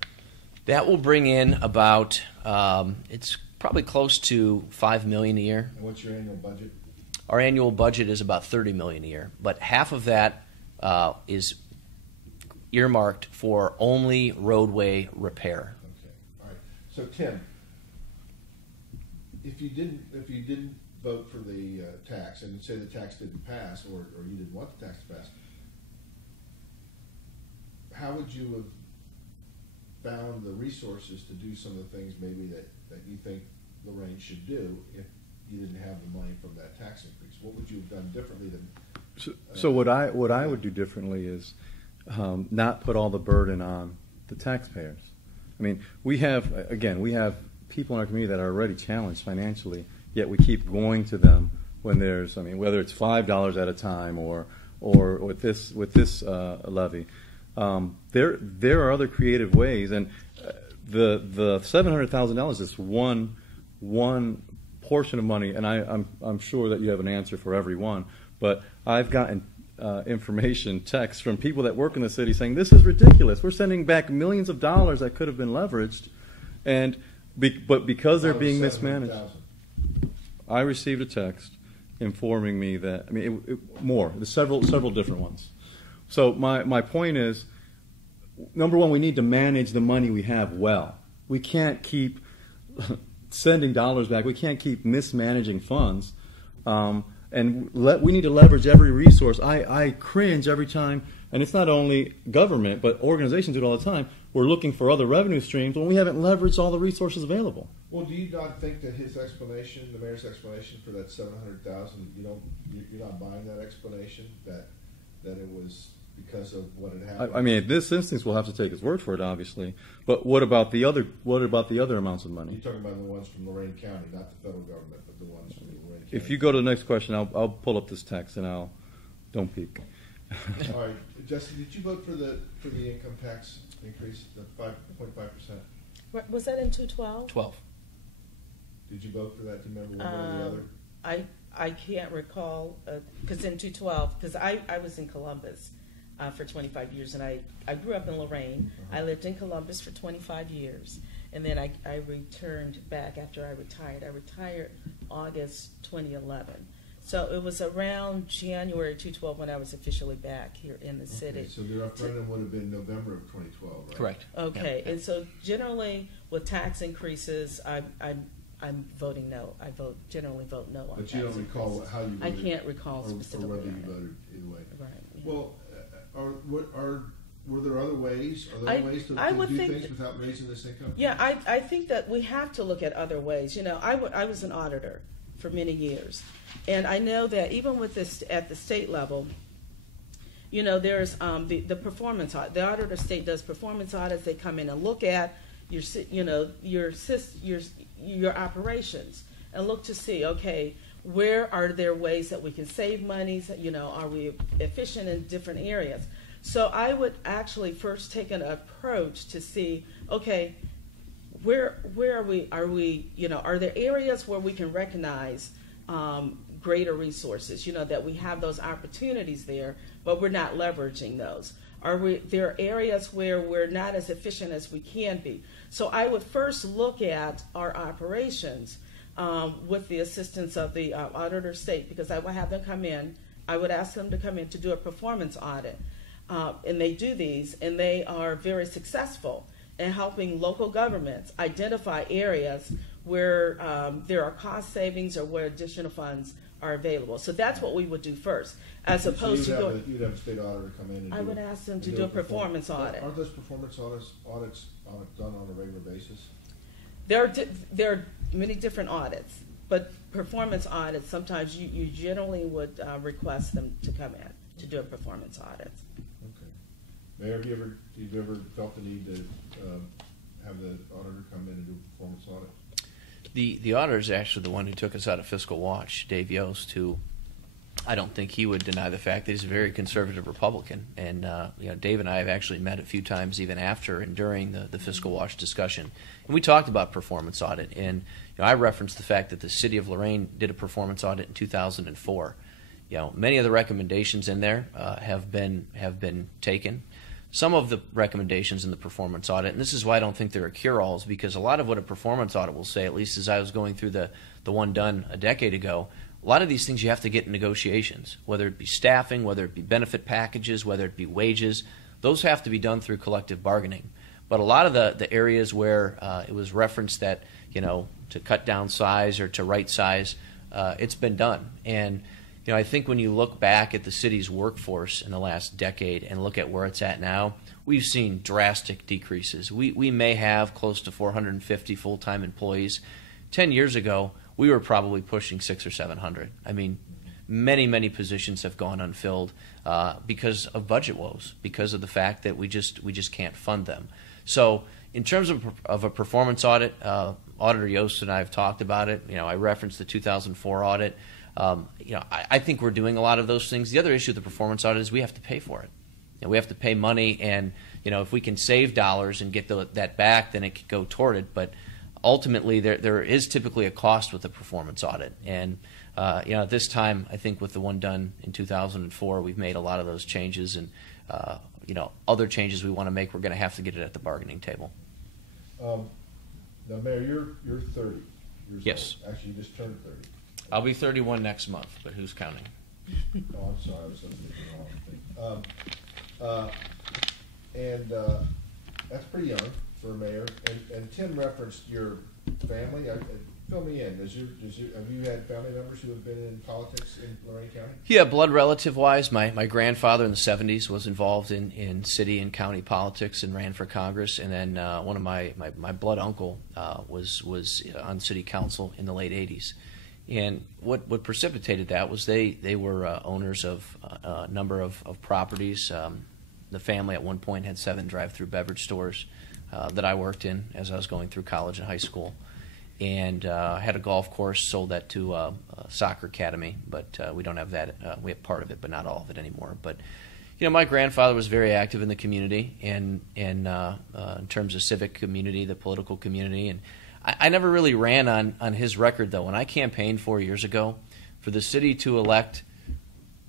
That will bring in about, it's probably close to $5 million a year. And what's your annual budget? Our annual budget is about $30 million a year, but half of that is earmarked for only roadway repair. Okay, all right. So Tim, if you didn't vote for the tax, and say the tax didn't pass, or you didn't want the tax to pass, how would you have found the resources to do some of the things maybe that you think Lorain should do if you didn't have the money from that tax increase? What would you have done differently than? So what I would do differently is not put all the burden on the taxpayers. I mean, we have people in our community that are already challenged financially, yet we keep going to them when there's, whether it's $5 at a time or with this levy. There are other creative ways, and the $700,000 is one portion of money, and I'm sure that you have an answer for every one. But I've gotten information, texts from people that work in the city saying this is ridiculous. We're sending back millions of dollars that could have been leveraged, but because they're being mismanaged. I received a text informing me that there's several different ones. So my point is, number one, we need to manage the money we have well. We can't keep sending dollars back. We can't keep mismanaging funds. And we need to leverage every resource. I cringe every time, and it's not only government, but organizations do it all the time. We're looking for other revenue streams when we haven't leveraged all the resources available. Well, do you not think that his explanation, the mayor's explanation for that $700,000, you're not buying that explanation that it was because of what had happened? In this instance, we'll have to take his word for it, obviously. But what about the other amounts of money? You're talking about the ones from Lorain County, not the federal government, but the ones from Lorain County. If you go to the next question, I'll pull up this text and don't peek. All right, Jesse, did you vote for the income tax increase, the 5.5%? Was that in 2012? 12. Did you vote for that? Do you remember one or the other? I can't recall, because in 2012, because I was in Columbus for 25 years, and I grew up in Lorain. I lived in Columbus for 25 years, and then I returned back after I retired. I retired August 2011. So it was around January 2012 when I was officially back here in the city. So the referendum would have been November of 2012, right? Correct. Okay, yeah. And so generally with tax increases, I'm voting no. I generally vote no on tax increases. But you don't recall how you voted? I can't recall specifically. Or whether you voted either way. Right. Yeah. Well, were there other ways? Are there other ways to do things without raising this income? Yeah, I think that we have to look at other ways. I was an auditor for many years, and I know that even with this at the state level, there's the performance audit. The auditor state does performance audits. They come in and look at your operations and look to see, okay, where are there ways that we can save monies? Are we efficient in different areas? So I would actually first take an approach to see, okay, where are we? Are there areas where we can recognize greater resources? That we have those opportunities there, but we're not leveraging those. There are areas where we're not as efficient as we can be. So I would first look at our operations with the assistance of the auditor state, because I would have them come in. I would ask them to come in to do a performance audit. And they do these, and they are very successful in helping local governments identify areas where there are cost savings or where additional funds are available. So that's what we would do first, as opposed to going. You'd have a state auditor come in. I would ask them to do a performance audit. Aren't those performance audits done on a regular basis? There are many different audits, but performance audits, sometimes you generally would request them to come in to do a performance audit. Okay. Mayor, have you ever felt the need to have the auditor come in and do a performance audit? The auditor is actually the one who took us out of fiscal watch, Dave Yost, who I don't think he would deny the fact that he's a very conservative Republican. And Dave and I have actually met a few times even after and during the fiscal watch discussion. And we talked about performance audit. And I referenced the fact that the city of Lorain did a performance audit in 2004. Many of the recommendations in there have been taken. Some of the recommendations in the performance audit, and this is why I don't think there are cure-alls, because a lot of what a performance audit will say, at least as I was going through the one done a decade ago, a lot of these things you have to get in negotiations, whether it be staffing, whether it be benefit packages, whether it be wages. Those have to be done through collective bargaining. But a lot of the areas where it was referenced that, to cut down size or to right size, it's been done. And I think when you look back at the city's workforce in the last decade and look at where it's at now, we've seen drastic decreases. We may have close to 450 full-time employees. 10 years ago, we were probably pushing 600 or 700. I mean, many positions have gone unfilled because of budget woes, because of the fact that we just can't fund them. So in terms of a performance audit, Auditor Yost and I have talked about it. I referenced the 2004 audit. I think we're doing a lot of those things. The other issue with the performance audit is we have to pay for it. We have to pay money, and if we can save dollars and get that back, then it could go toward it. But ultimately, there is typically a cost with the performance audit. And at this time, I think with the one done in 2004, we've made a lot of those changes, and other changes we want to make, we're going to have to get it at the bargaining table. Now, Mayor, you're 30 years Yes. old. Actually, you just turned 30. I'll be 31 next month, but who's counting? Oh, I'm sorry, I was thinking the wrong thing. That's pretty young for a mayor. And Tim referenced your family. Fill me in. Have you had family members who have been in politics in Lorain County? Yeah, blood relative-wise, my grandfather in the 70s was involved in city and county politics and ran for Congress. And then one of my blood uncle was on city council in the late 80s. And what precipitated that was they were owners of a number of properties. The family at one point had 7 drive-through beverage stores that I worked in as I was going through college and high school. And had a golf course, sold that to a soccer academy, but we don't have that. We have part of it, but not all of it anymore. But my grandfather was very active in the community and in terms of civic community, the political community, and I never really ran on his record, though. When I campaigned 4 years ago for the city to elect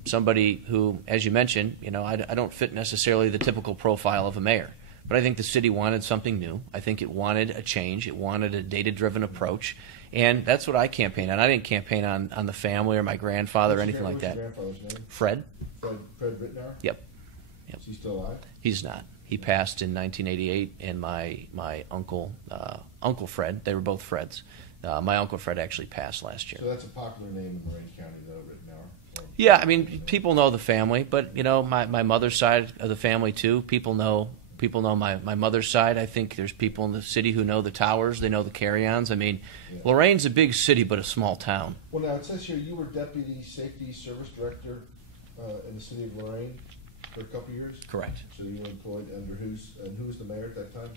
somebody who, as you mentioned, I don't fit necessarily the typical profile of a mayor. But I think the city wanted something new. I think it wanted a change. It wanted a data-driven approach. And that's what I campaigned on. I didn't campaign on the family or my grandfather or anything like that. What's your grandfather's name? Fred. Fred Ritenauer? Yep. Is he still alive? He's not. He passed in 1988, and my uncle Fred, they were both Freds. My Uncle Fred actually passed last year. So that's a popular name in Lorain County, though, Ritenauer? Yeah, I mean, people know the family, but, my mother's side of the family, too. People know my mother's side. I think there's people in the city who know the Towers. They know the Carrions. I mean, yeah. Lorain's a big city, but a small town. Well, now, it says here you were Deputy Safety Service Director in the city of Lorain for a couple years? Correct. So you were employed under who was the mayor at that time?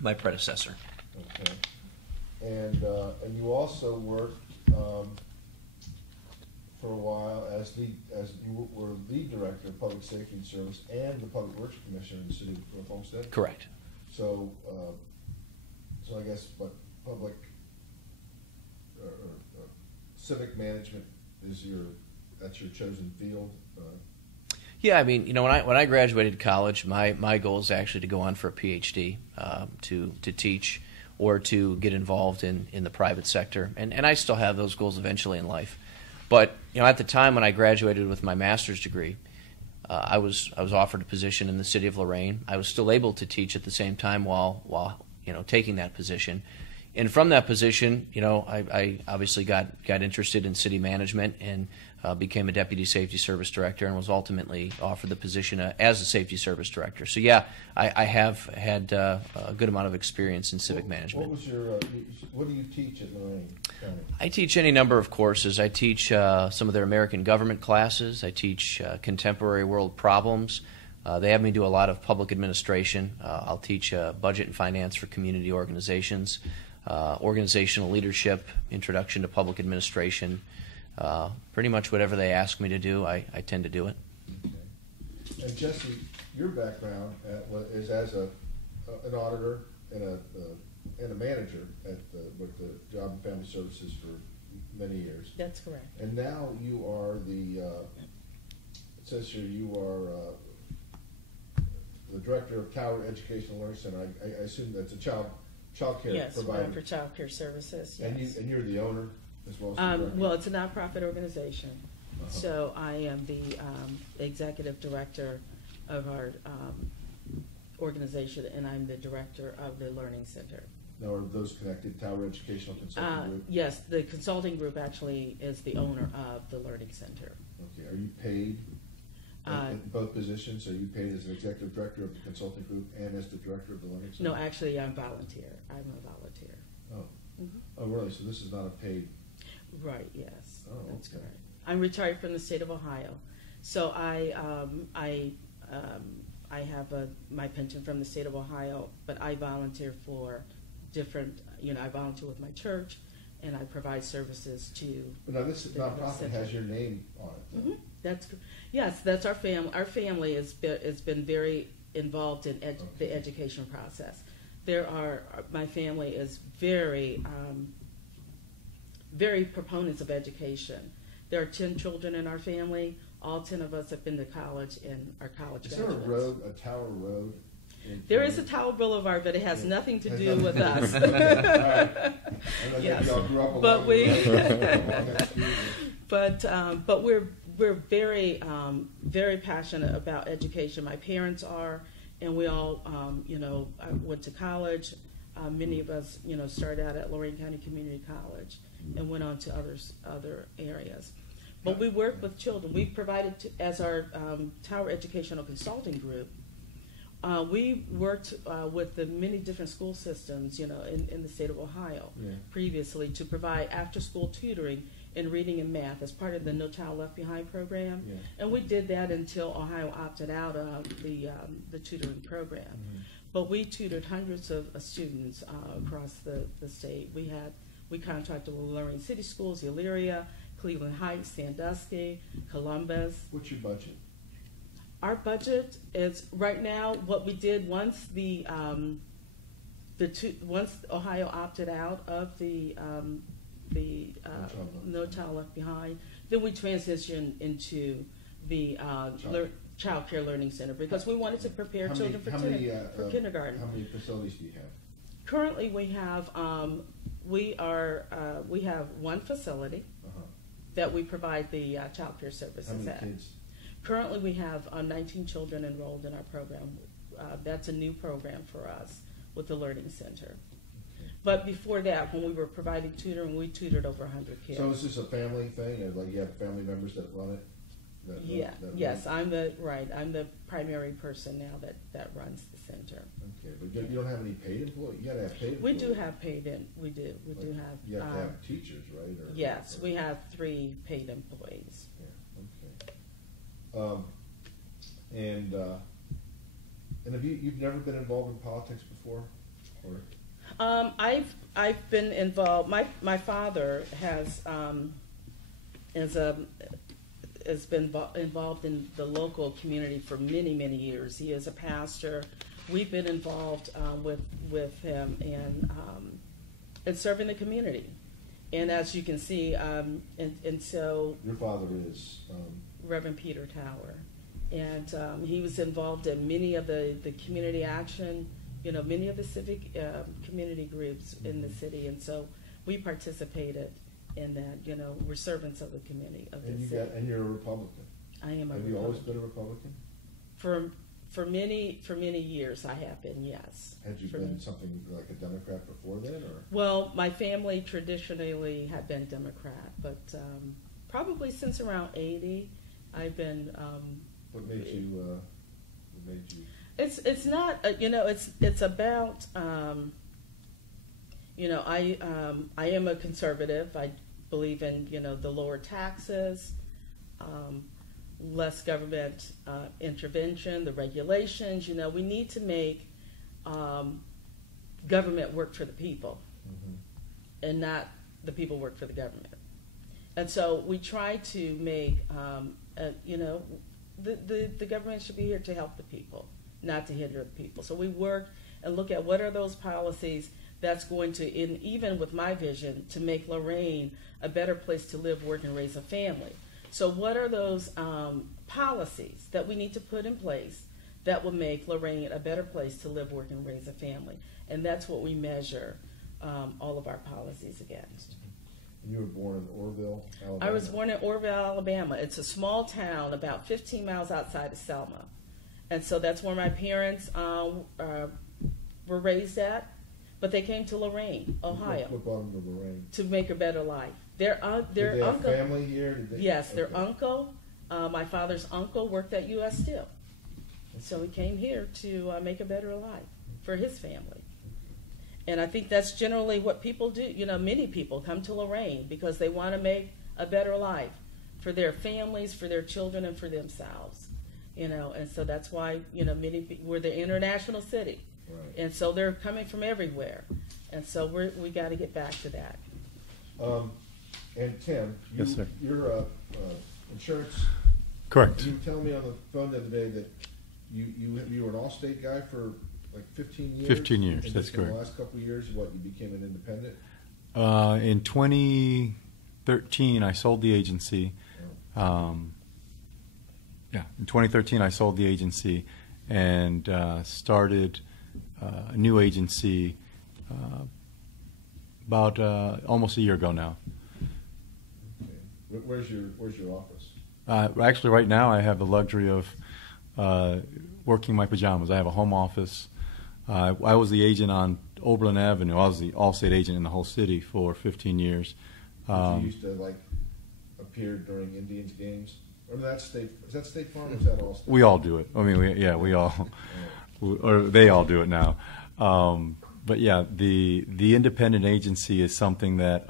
My predecessor. Okay. And you also worked for a while as you were lead director of Public Safety and Service and the Public Works Commissioner in the city of Homestead? Correct. So I guess what public or civic management that's your chosen field? Yeah, I mean, when I graduated college, my goal is actually to go on for a PhD, to teach or to get involved in the private sector, and I still have those goals eventually in life. But at the time when I graduated with my master's degree, I was offered a position in the city of Lorain. I was still able to teach at the same time while taking that position. And from that position, I obviously got interested in city management and became a deputy safety service director and was ultimately offered the position as a safety service director. So yeah, I have had a good amount of experience in civic management. What do you teach at Lorain County? I teach any number of courses. I teach some of their American government classes. I teach contemporary world problems. They have me do a lot of public administration. I'll teach budget and finance for community organizations, organizational leadership, introduction to public administration. Pretty much whatever they ask me to do, I tend to do it. Okay. And Jessie, your background is as an auditor and a manager with the Job and Family Services for many years. That's correct. And now you are it says here you are the director of Tower Educational Learning Center. I assume that's a child care Yes, provider. run for child care services. Yes. And you're the owner as well as the director? Well, it's a nonprofit organization. Uh-huh. So I am the executive director of our organization, and I'm the director of the Learning Center. Now, are those connected, Tower Educational Consulting Group? Yes, the consulting group actually is the owner of the Learning Center. Okay, are you paid in both positions? Are you paid as an executive director of the consulting group and as the director of the Learning Center? No, actually, I'm volunteer. I'm a volunteer. Oh. Mm-hmm. Oh, really? So this is not a paid... Right, yes. Oh, That's okay. correct. I'm retired from the state of Ohio. So I have my pension from the state of Ohio, but I volunteer for different, I volunteer with my church, and I provide services to... Now, this nonprofit has your name on it. Mm-hmm. Yes, that's our family. Our family has been very involved in the education process. My family is very proponents of education. There are 10 children in our family. All 10 of us have been to college and are college graduates. Is there a Tower Road? There is a Tower Boulevard, but it has nothing to do with us. All right. Yes, y'all grew up but but we're very very passionate about education. My parents are, and we all I went to college. Many of us started out at Lorain County Community College and went on to other areas. But we work with children. We provided as our Tower Educational Consulting Group. We worked with the many different school systems, in the state of Ohio previously to provide after-school tutoring in reading and math as part of the No Child Left Behind program. Yeah. And we did that until Ohio opted out of the tutoring program. Mm-hmm. But we tutored hundreds of students across the state. We contracted with Lorain City Schools, Elyria, Cleveland Heights, Sandusky, Columbus. What's your budget? Our budget is right now what we did once once Ohio opted out of the No Child Left Behind, then we transitioned into the Child Care Learning Center because we wanted to prepare children for kindergarten. How many facilities do you have? Currently, we have we have one facility that we provide the child care services How many at. kids? Currently, we have 19 children enrolled in our program. That's a new program for us with the Learning Center. Okay. But before that, when we were providing tutoring, we tutored over 100 kids. So is this a family thing? Or like you have family members that run it? Yes, I'm the primary person now that runs the center. Okay, but you don't have any paid employees? You gotta have paid employees. We do have paid in. We do have. You have to have teachers, right? Yes, we have 3 paid employees. Yeah, okay. And have you've never been involved in politics before? Or? I've been involved. My father has been involved in the local community for many years. He is a pastor. We've been involved with him in serving the community. And as you can see, and so your father is Reverend Peter Tower, and he was involved in many of the community action, many of the civic community groups in the city, and so we participated in that. We're servants of the community of the city. And you're a Republican. I am a Republican. Have you always been a Republican? For many years, I have been. Yes. Had you been something like a Democrat before then, or? Well, my family traditionally had been Democrat, but probably since around '80, I've been. What made you? It's not. It's about. I am a conservative. I believe in the lower taxes. less government intervention, the regulations. We need to make government work for the people, and not the people work for the government. And so we try to make, the government should be here to help the people, not to hinder the people. So we work and look at what are those policies that's going to, even with my vision, to make Lorain a better place to live, work, and raise a family. So what are those policies that we need to put in place that will make Lorain a better place to live, work, and raise a family? And that's what we measure all of our policies against. You were born in Orville, Alabama? I was born in Orville, Alabama. It's a small town about 15 miles outside of Selma. And so that's where my parents were raised at. But they came to Lorain, Ohio. What brought them to Lorain? To make a better life. Their Did they uncle, have family here? yes, their okay. uncle, my father's uncle worked at U.S. Steel. And so he came here to make a better life for his family. And I think that's generally what people do. Many people come to Lorain because they want to make a better life for their families, for their children, and for themselves. And so that's why, we're the international city. Right. And so they're coming from everywhere. And so we got to get back to that. And Tim, Yes, sir. You're insurance. Correct. You were telling me on the phone the other day that you were an Allstate guy for like 15 years. 15 years, and that's just in correct. the last couple of years, you became an independent. In 2013, I sold the agency. In 2013, I sold the agency and started a new agency about almost a year ago now. Okay. Where's your office? Actually, right now, I have the luxury of working in my pajamas. I have a home office. I was the agent on Oberlin Avenue. I was the Allstate agent in the whole city for 15 years. You used to appear during Indians games. Or is that State Farm or is that Allstate? We all do it. I mean, we all, or they all do it now. But yeah, the independent agency is something that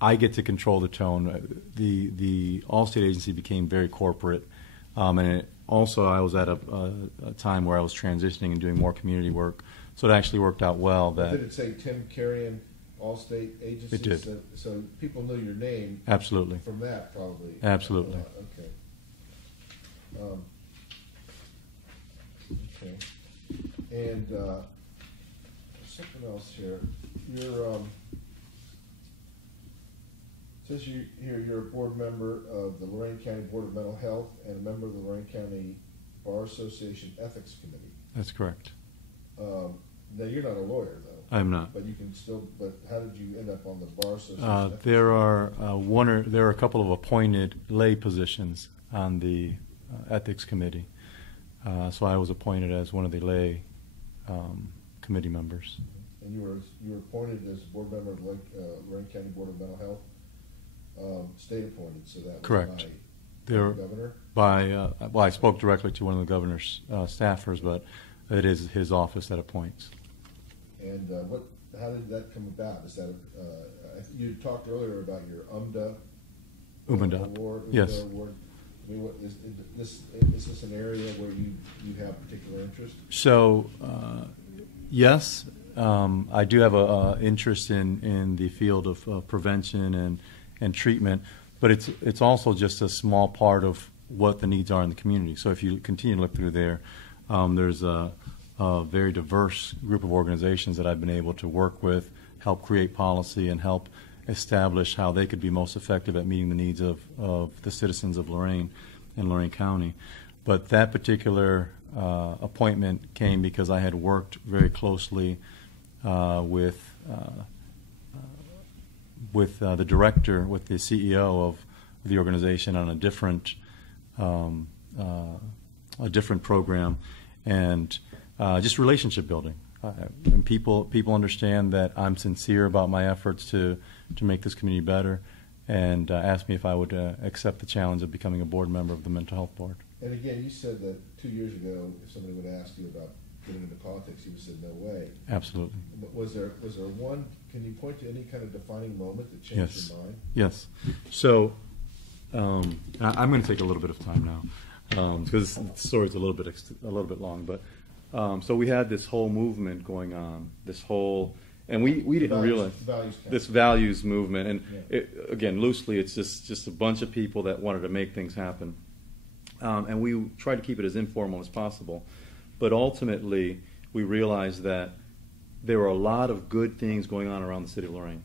I get to control the tone. The Allstate agency became very corporate, and also I was at a time where I was transitioning and doing more community work, so it actually worked out well. That Did it say Tim Carrion, Allstate agency? It did. So people knew your name. Absolutely. From that, probably. Absolutely. Okay. Okay. And something else here. Says you're a board member of the Lorain County Board of Mental Health and a member of the Lorain County Bar Association Ethics Committee. That's correct. Now you're not a lawyer though. I'm not. But you can still. But how did you end up on the Bar Association? There are there are a couple of appointed lay positions on the ethics committee. So I was appointed as one of the lay committee members. And you were appointed as a board member of Lorain County Board of Mental Health, state appointed. So that was Correct. by the governor. Well, I spoke directly to one of the governor's staffers, but it is his office that appoints. And how did that come about? Is that you talked earlier about your UMDA award? Yes. Award. I mean, is this an area where you have particular interest? So, yes, I do have an interest in the field of prevention and treatment, but it's also just a small part of what the needs are in the community. So if you continue to look through there, there's a very diverse group of organizations that I've been able to work with, help create policy, and help establish how they could be most effective at meeting the needs of the citizens of Lorain and Lorain County. But that particular appointment came because I had worked very closely with the director, with the CEO of the organization on a different program, and just relationship building. And people understand that I'm sincere about my efforts to make this community better, and asked me if I would accept the challenge of becoming a board member of the Mental Health Board. And again, you said that 2 years ago, if somebody would ask you about getting into politics, you would have said no way. Absolutely. But was there one? Can you point to any kind of defining moment that changed Yes. your mind? Yes. So I'm going to take a little bit of time now because the story's a little bit long. But so we had this whole movement going on, and we didn't realize this values movement. And again, loosely, it's just a bunch of people that wanted to make things happen, and we tried to keep it as informal as possible. But ultimately, we realized that there were a lot of good things going on around the city of Lorain,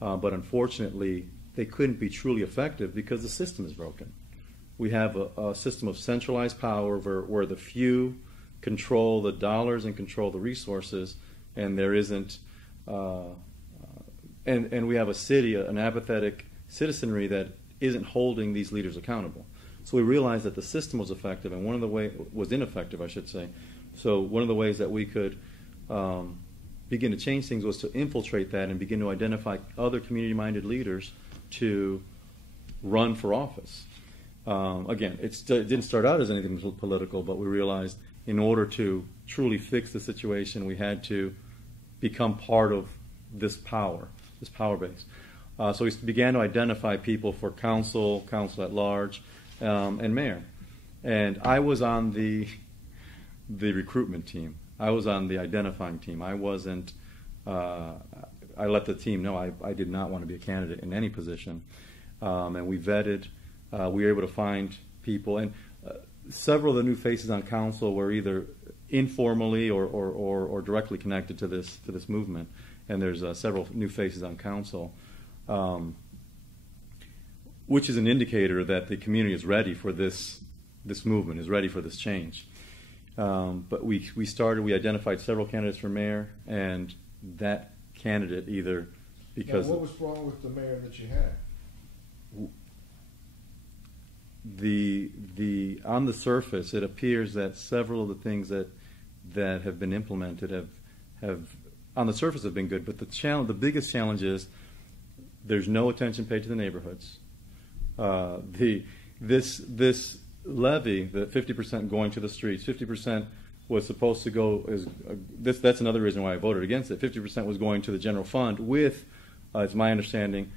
but unfortunately, they couldn't be truly effective because the system is broken. We have a system of centralized power where the few control the dollars and control the resources, and there isn't, and we have a city, an apathetic citizenry that isn't holding these leaders accountable. So we realized that the system was effective, and was ineffective, I should say. So one of the ways that we could begin to change things was to infiltrate that and begin to identify other community-minded leaders to run for office. Again, it didn't start out as anything political, but we realized in order to truly fix the situation, we had to become part of this power base. So we began to identify people for council at large, and mayor. And I was on the recruitment team. I was on the identifying team. I wasn't. I let the team know I did not want to be a candidate in any position, and we vetted. We were able to find people, and several of the new faces on council were either informally or directly connected to this movement. And there's several new faces on council, which is an indicator that the community is ready for this movement, is ready for this change. But we identified several candidates for mayor, and that candidate either because... Now, what was wrong with the mayor that you had? On the surface, it appears that several of the things that have been implemented have on the surface have been good, but the biggest challenge is there's no attention paid to the neighborhoods. This levy, the 50% going to the streets, 50% was supposed to go that's another reason why I voted against it. 50% was going to the general fund with, it's my understanding,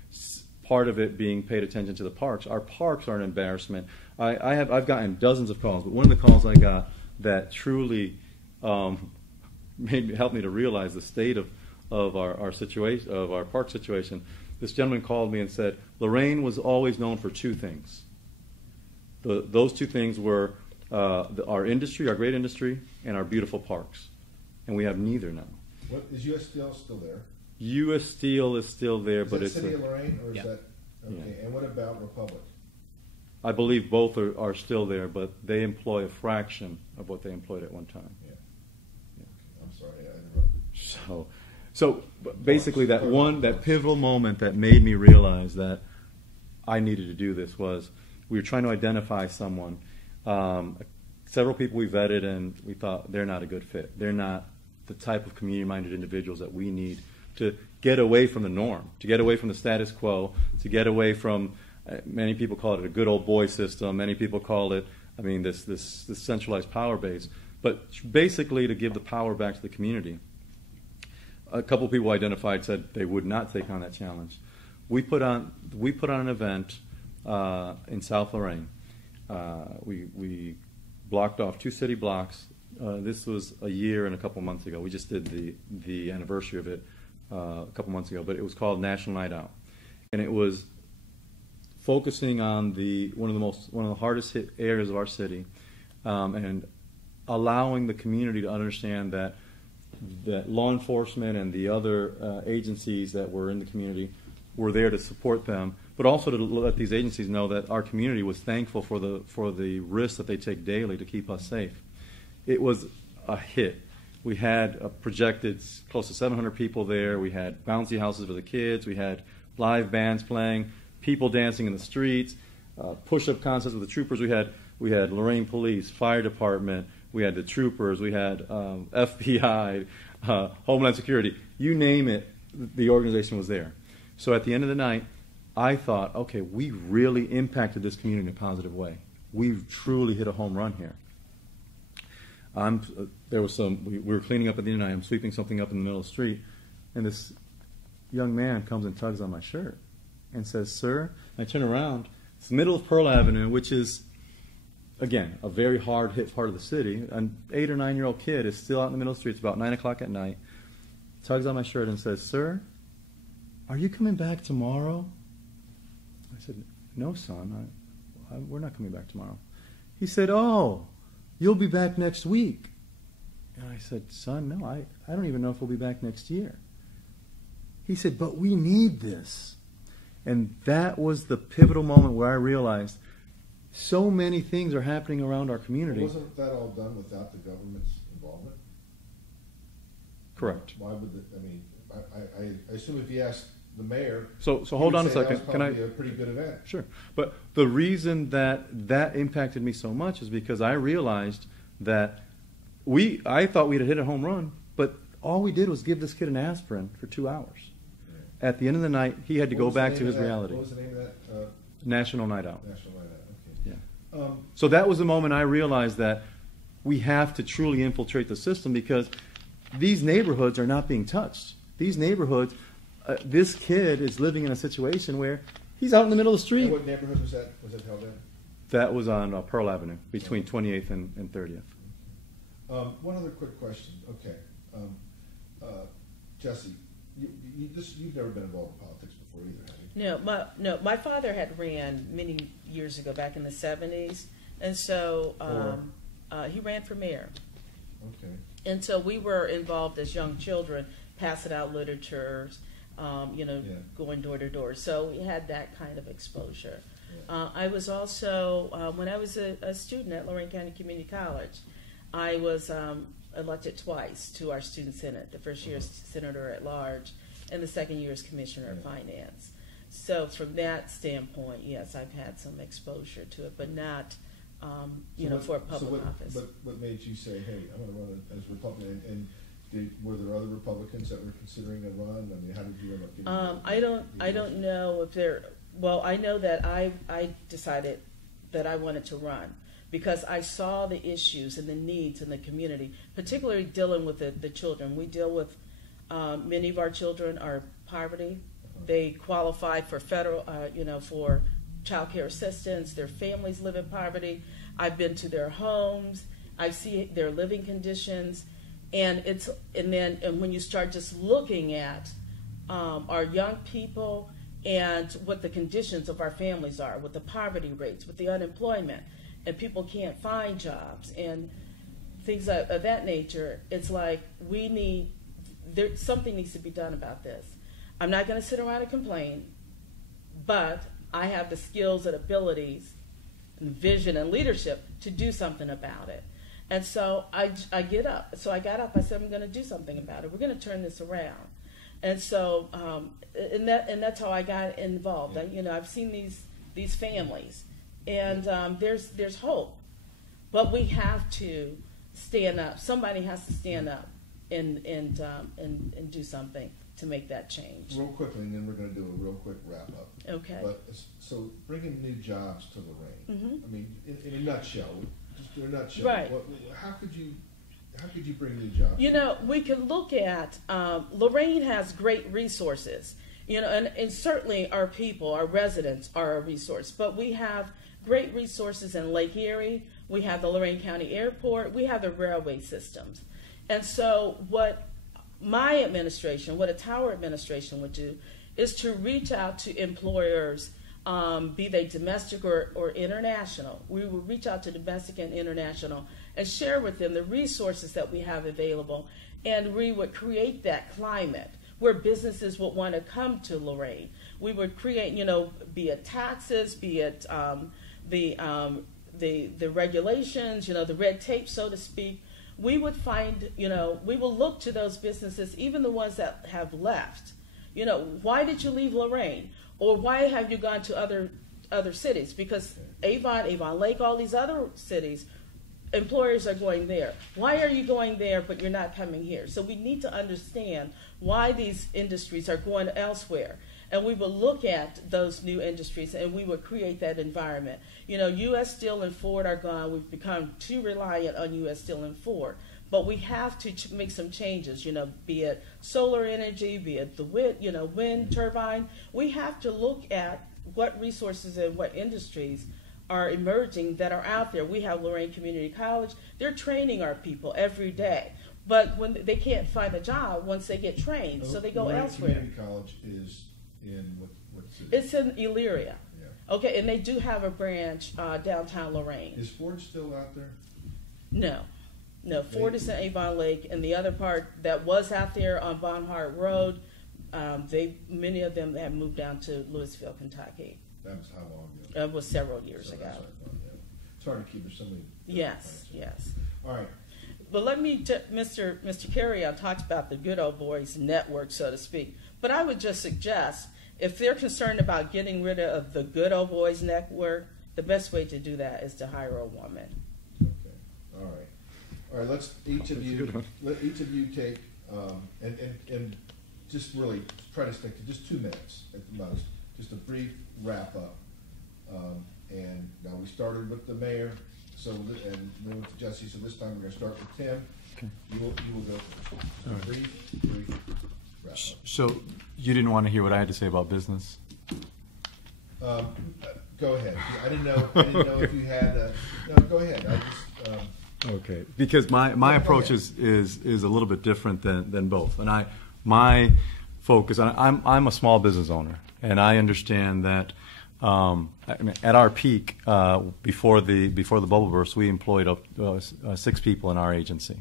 part of it being paid attention to the parks. Our parks are an embarrassment. I've gotten dozens of calls, but one of the calls I got that truly helped me to realize the state of our situation, of our park situation. This gentleman called me and said, Lorain was always known for two things. Those two things were our industry, our great industry, and our beautiful parks. And we have neither now. What, is U.S. Steel still there? U.S. Steel is still there, but it's... Is that City of Lorain, or is yeah. that... Okay, yeah. And what about Republic? I believe both are still there, but they employ a fraction of what they employed at one time. Yeah. Okay, I'm sorry, I interrupted. So basically that pivotal moment that made me realize that I needed to do this was we were trying to identify someone. Several people we vetted, and we thought they're not a good fit. They're not the type of community-minded individuals that we need to get away from the norm, to get away from the status quo, to get away from, many people call it a good old boy system, many people call it, this centralized power base, but basically to give the power back to the community. A couple of people identified said they would not take on that challenge. We put on an event in South Lorain. We blocked off 2 city blocks. This was a year and a couple months ago. We just did the anniversary of it a couple months ago, but it was called National Night Out, and it was focusing on one of the hardest hit areas of our city, and allowing the community to understand that law enforcement and the other agencies that were in the community were there to support them, but also to let these agencies know that our community was thankful for the risks that they take daily to keep us safe. It was a hit. We had projected close to 700 people there. We had bouncy houses for the kids. We had live bands playing, people dancing in the streets, push-up contests with the troopers. We had Lorain Police, Fire Department. We had the troopers. We had FBI, Homeland Security. You name it, the organization was there. So at the end of the night, I thought, okay, we really impacted this community in a positive way. We've truly hit a home run here. We were cleaning up at the end of the night. I'm sweeping something up in the middle of the street, and this young man comes and tugs on my shirt and says, "Sir," and I turn around, It's the middle of Pearl Avenue, which is, again, a very hard-hit part of the city. An 8 or 9-year-old kid is still out in the middle of the street. It's about 9 o'clock at night. Tugs on my shirt and says, "Sir, are you coming back tomorrow?" I said, "No, son, we're not coming back tomorrow." He said, "Oh, you'll be back next week." And I said, "Son, no, I don't even know if we'll be back next year." He said, "But we need this." And that was the pivotal moment where I realized so many things are happening around our community. Wasn't that all done without the government's involvement? Correct. Why would I assume if you asked the mayor, So hold on a second. That was probably a pretty good event. Sure. But the reason that impacted me so much is because I realized that I thought we'd hit a home run, but all we did was give this kid an aspirin for 2 hours. Yeah. At the end of the night, he had to go back to his reality. What was the name of that? National Night Out. National Night Out. Okay. Yeah. So that was the moment I realized that we have to truly infiltrate the system, because these neighborhoods are not being touched. These neighborhoods, this kid is living in a situation where he's out in the middle of the street. And what neighborhood was that? Was it held in? That was on Pearl Avenue, between 28th and 30th. One other quick question. Okay. Jessie, you've never been involved in politics before either, have you? No, my father had ran many years ago, back in the 70s, and so he ran for mayor. Okay. And so we were involved as young children, passing out literatures, going door to door. So we had that kind of exposure. Yeah. I was also, when I was a student at Lorain County Community College, I was elected twice to our student senate. The first year as senator at large, and the second year as commissioner of finance. So from that standpoint, yes, I've had some exposure to it, but not, for a public office. But what made you say, "Hey, I'm going to run as a Republican"? And were there other Republicans that were considering a run? I mean, how did you end up getting? I don't know if there. Well, I know that I decided that I wanted to run, because I saw the issues and the needs in the community, particularly dealing with the children. We deal with many of our children are poverty. They qualify for federal, for child care assistance. Their families live in poverty. I've been to their homes. I see their living conditions, and when you start just looking at our young people and what the conditions of our families are, with the poverty rates, with the unemployment, and people can't find jobs and things of that nature, it's like something needs to be done about this. I'm not going to sit around and complain, but I have the skills and abilities and vision and leadership to do something about it. And so I get up. So I got up. I said, I'm going to do something about it. We're going to turn this around. And so and that's how I got involved. I've seen these families, and there's hope, but we have to stand up. Somebody has to stand up and do something to make that change. Real quickly, and then we're going to do a real quick wrap up. Okay. But so bringing new jobs to Lorain. Mm-hmm. I mean, in a nutshell, just in a nutshell. Right. How could you bring new jobs? We can look at Lorain has great resources. And certainly our people, our residents are a resource. But we have great resources in Lake Erie. We have the Lorain County Airport. We have the railway systems. And so what my administration, what a Tower administration would do, is to reach out to employers, be they domestic or international. We would reach out to domestic and international and share with them the resources that we have available. And we would create that climate where businesses would want to come to Lorain. We would create, be it taxes, be it the regulations, the red tape, so to speak. We would find, we will look to those businesses, even the ones that have left. Why did you leave Lorain? Or why have you gone to other cities? Because Avon Lake, all these other cities, employers are going there. Why are you going there but you're not coming here? So we need to understand why these industries are going elsewhere. And we will look at those new industries and we will create that environment. U.S. Steel and Ford are gone. We've become too reliant on U.S. Steel and Ford. But we have to make some changes, be it solar energy, be it the wind turbine. We have to look at what resources and what industries are emerging that are out there. We have Lorain Community College. They're training our people every day. But when they can't find a job once they get trained, so they go Lorain elsewhere. Community College is in what city? It's in Elyria. Yeah. Okay, and they do have a branch downtown Lorain. Is Ford still out there? No, Ford is in Avon Lake, and the other part that was out there on Bonhart Road, many of them have moved down to Louisville, Kentucky. That was how long ago? It was several years So ago. that's what I thought, yeah. It's hard to keep there's so many. Yes, yes. All right. But Mr. Carrion talked about the good old boys network, so to speak. But I would just suggest, if they're concerned about getting rid of the good old boys network, the best way to do that is to hire a woman. Okay. All right. All right. Let's each of you take and just really try to stick to just 2 minutes at the most. Just a brief wrap up. And now we started with the mayor, and then went to Jessie. So this time we're going to start with Tim. Okay. You will go first. So right. brief wrap up. So you didn't want to hear what I had to say about business? Go ahead. I didn't know if you had. No, go ahead. I just. Okay, because my approach is a little bit different than both, and my focus. I'm a small business owner, and I understand that at our peak before the bubble burst, we employed 6 people in our agency.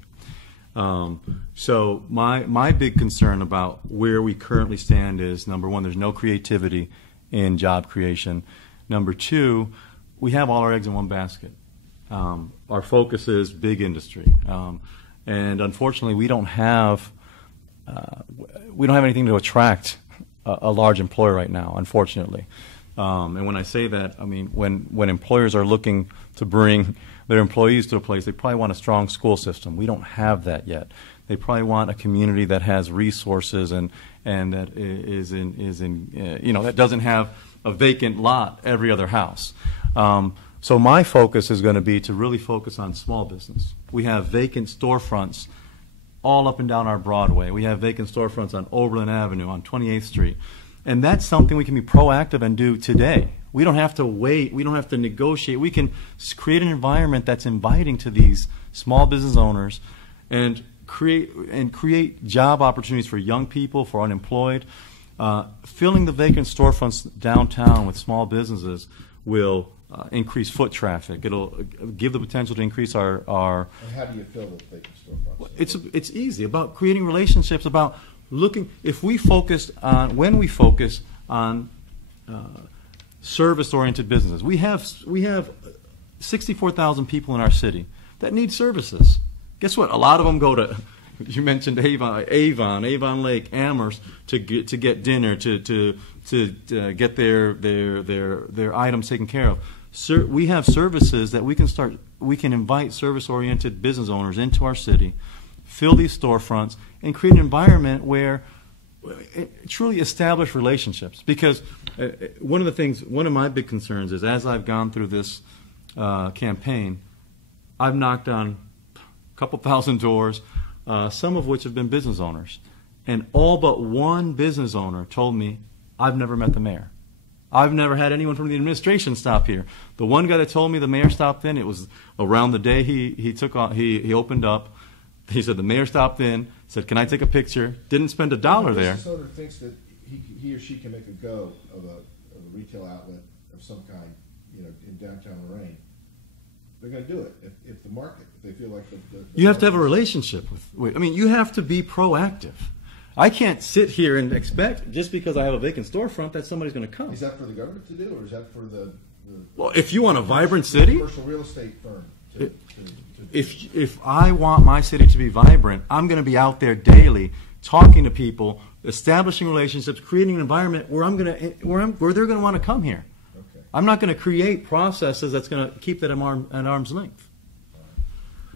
So my big concern about where we currently stand is, number one, there's no creativity in job creation. Number 2, we have all our eggs in one basket. Our focus is big industry, and unfortunately, we don't have anything to attract a large employer right now. Unfortunately, and when I say that, I mean when employers are looking to bring their employees to a place, they probably want a strong school system. We don't have that yet. They probably want a community that has resources and that is in that doesn't have a vacant lot every other house. So my focus is going to be to really focus on small business. We have vacant storefronts all up and down our Broadway. We have vacant storefronts on Oberlin Avenue, on 28th Street. And that's something we can be proactive and do today. We don't have to wait. We don't have to negotiate. We can create an environment that's inviting to these small business owners and create job opportunities for young people, for unemployed. Filling the vacant storefronts downtown with small businesses will increase foot traffic. It'll give the potential to increase our. And how do you fill the vacant storefronts? It's easy, about creating relationships, about looking. When we focus on service-oriented businesses, we have 64,000 people in our city that need services. Guess what? A lot of them go to. You mentioned Avon Lake, Amherst to get dinner, to get their items taken care of. We have services that we can invite service-oriented business owners into our city, fill these storefronts, and create an environment where truly establish relationships. Because one of my big concerns is, as I've gone through this campaign, I've knocked on a couple thousand doors, some of which have been business owners. And all but one business owner told me, I've never met the mayor. I've never had anyone from the administration stop here. The one guy that told me the mayor stopped in, it was around the day he opened up. He said the mayor stopped in, said, can I take a picture? Didn't spend $1 there. The business owner thinks that he or she can make a go of a retail outlet of some kind, in downtown Lorain. They're going to do it if the market, if they feel like the you have to have a relationship with. You have to be proactive. I can't sit here and expect, just because I have a vacant storefront, that somebody's going to come. Is that for the government to do, or is that for the well, if you want a vibrant city, commercial real estate firm to do? If I want my city to be vibrant, I'm going to be out there daily talking to people, establishing relationships, creating an environment where where they're going to want to come here. Okay. I'm not going to create processes that's going to keep that at arm's length.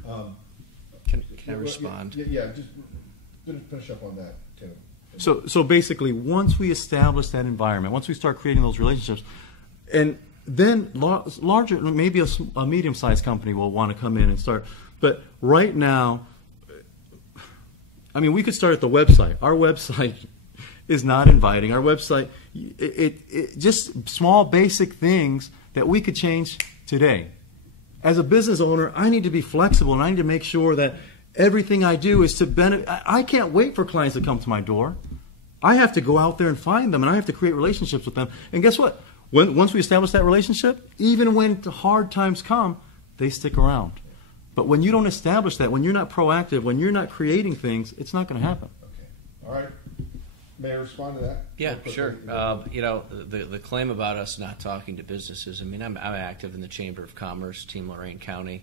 Can I respond? Yeah, just finish up on that, Tim. So basically, once we establish that environment, once we start creating those relationships, and then larger, maybe a medium-sized company will want to come in and start. But right now, we could start at the website. Our website is not inviting. Our website, just small basic things that we could change today. As a business owner, I need to be flexible, and I need to make sure that everything I do is to benefit. I can't wait for clients to come to my door. I have to go out there and find them, and I have to create relationships with them. And guess what? Once we establish that relationship, even when the hard times come, they stick around. But when you don't establish that, when you're not proactive, when you're not creating things, it's not going to happen. Okay. All right. Mayor, respond to that? Yeah, sure. The claim about us not talking to businesses, I mean, I'm active in the Chamber of Commerce, Team Lorain County.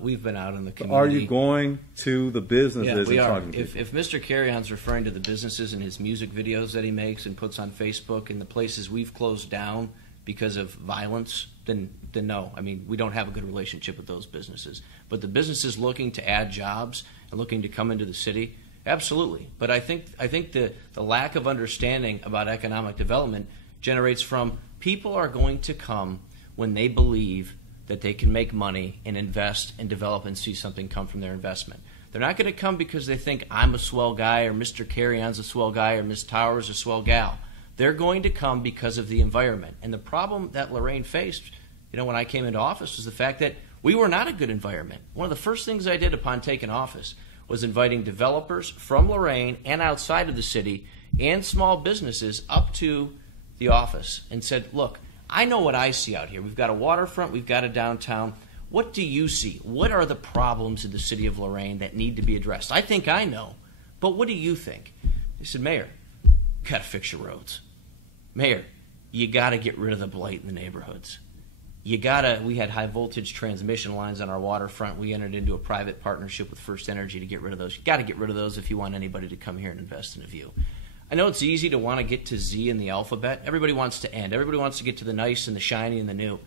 We've been out in the community. Are you going to the businesses we and are. talking to people? If Mr. Carrion's referring to the businesses and his music videos that he makes and puts on Facebook and the places we've closed down because of violence, then no. I mean, we don't have a good relationship with those businesses. But the businesses looking to add jobs and looking to come into the city, absolutely. But I think the lack of understanding about economic development generates from people are going to come when they believe that they can make money and invest and develop and see something come from their investment. They're not going to come because they think I'm a swell guy or Mr. Carrion's a swell guy or Ms. Towers a swell gal. They're going to come because of the environment. And the problem that Lorain faced, when I came into office was the fact that we were not a good environment. One of the first things I did upon taking office was inviting developers from Lorain and outside of the city and small businesses up to the office and said, look, I know what I see out here. We've got a waterfront. We've got a downtown. What do you see? What are the problems in the city of Lorain that need to be addressed? I think I know, but what do you think? They said, Mayor, you got to fix your roads. Mayor, you got to get rid of the blight in the neighborhoods. We had high voltage transmission lines on our waterfront. We entered into a private partnership with First Energy to get rid of those. You got to get rid of those if you want anybody to come here and invest in a view. I know it's easy to want to get to Z in the alphabet. Everybody wants to end. Everybody wants to get to the nice and the shiny and the new.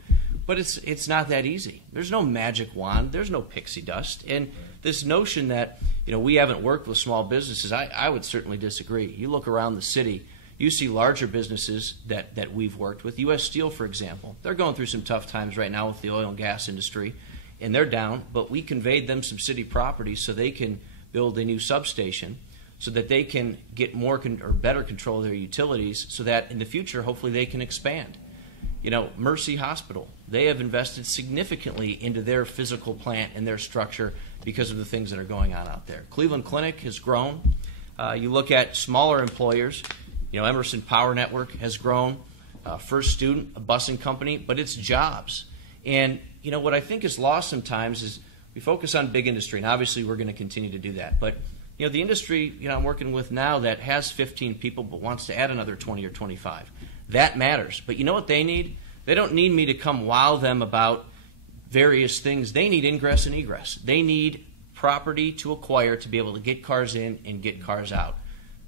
But it's not that easy. There's no magic wand. There's no pixie dust. And this notion that we haven't worked with small businesses, I would certainly disagree. You look around the city, you see larger businesses that we've worked with. U.S. Steel, for example, they're going through some tough times right now with the oil and gas industry, and they're down. But we conveyed them some city property so they can build a new substation, so that they can get more or better control of their utilities, so that in the future, hopefully, they can expand. Mercy Hospital, they have invested significantly into their physical plant and their structure because of the things that are going on out there. Cleveland Clinic has grown. You look at smaller employers, Emerson Power Network has grown. First Student, a busing company, but it's jobs. And, what I think is lost sometimes is we focus on big industry, and obviously we're going to continue to do that. But the industry I'm working with now that has 15 people but wants to add another 20 or 25. That matters. But you know what they need? They don't need me to come wow them about various things. They need ingress and egress. They need property to acquire to be able to get cars in and get cars out.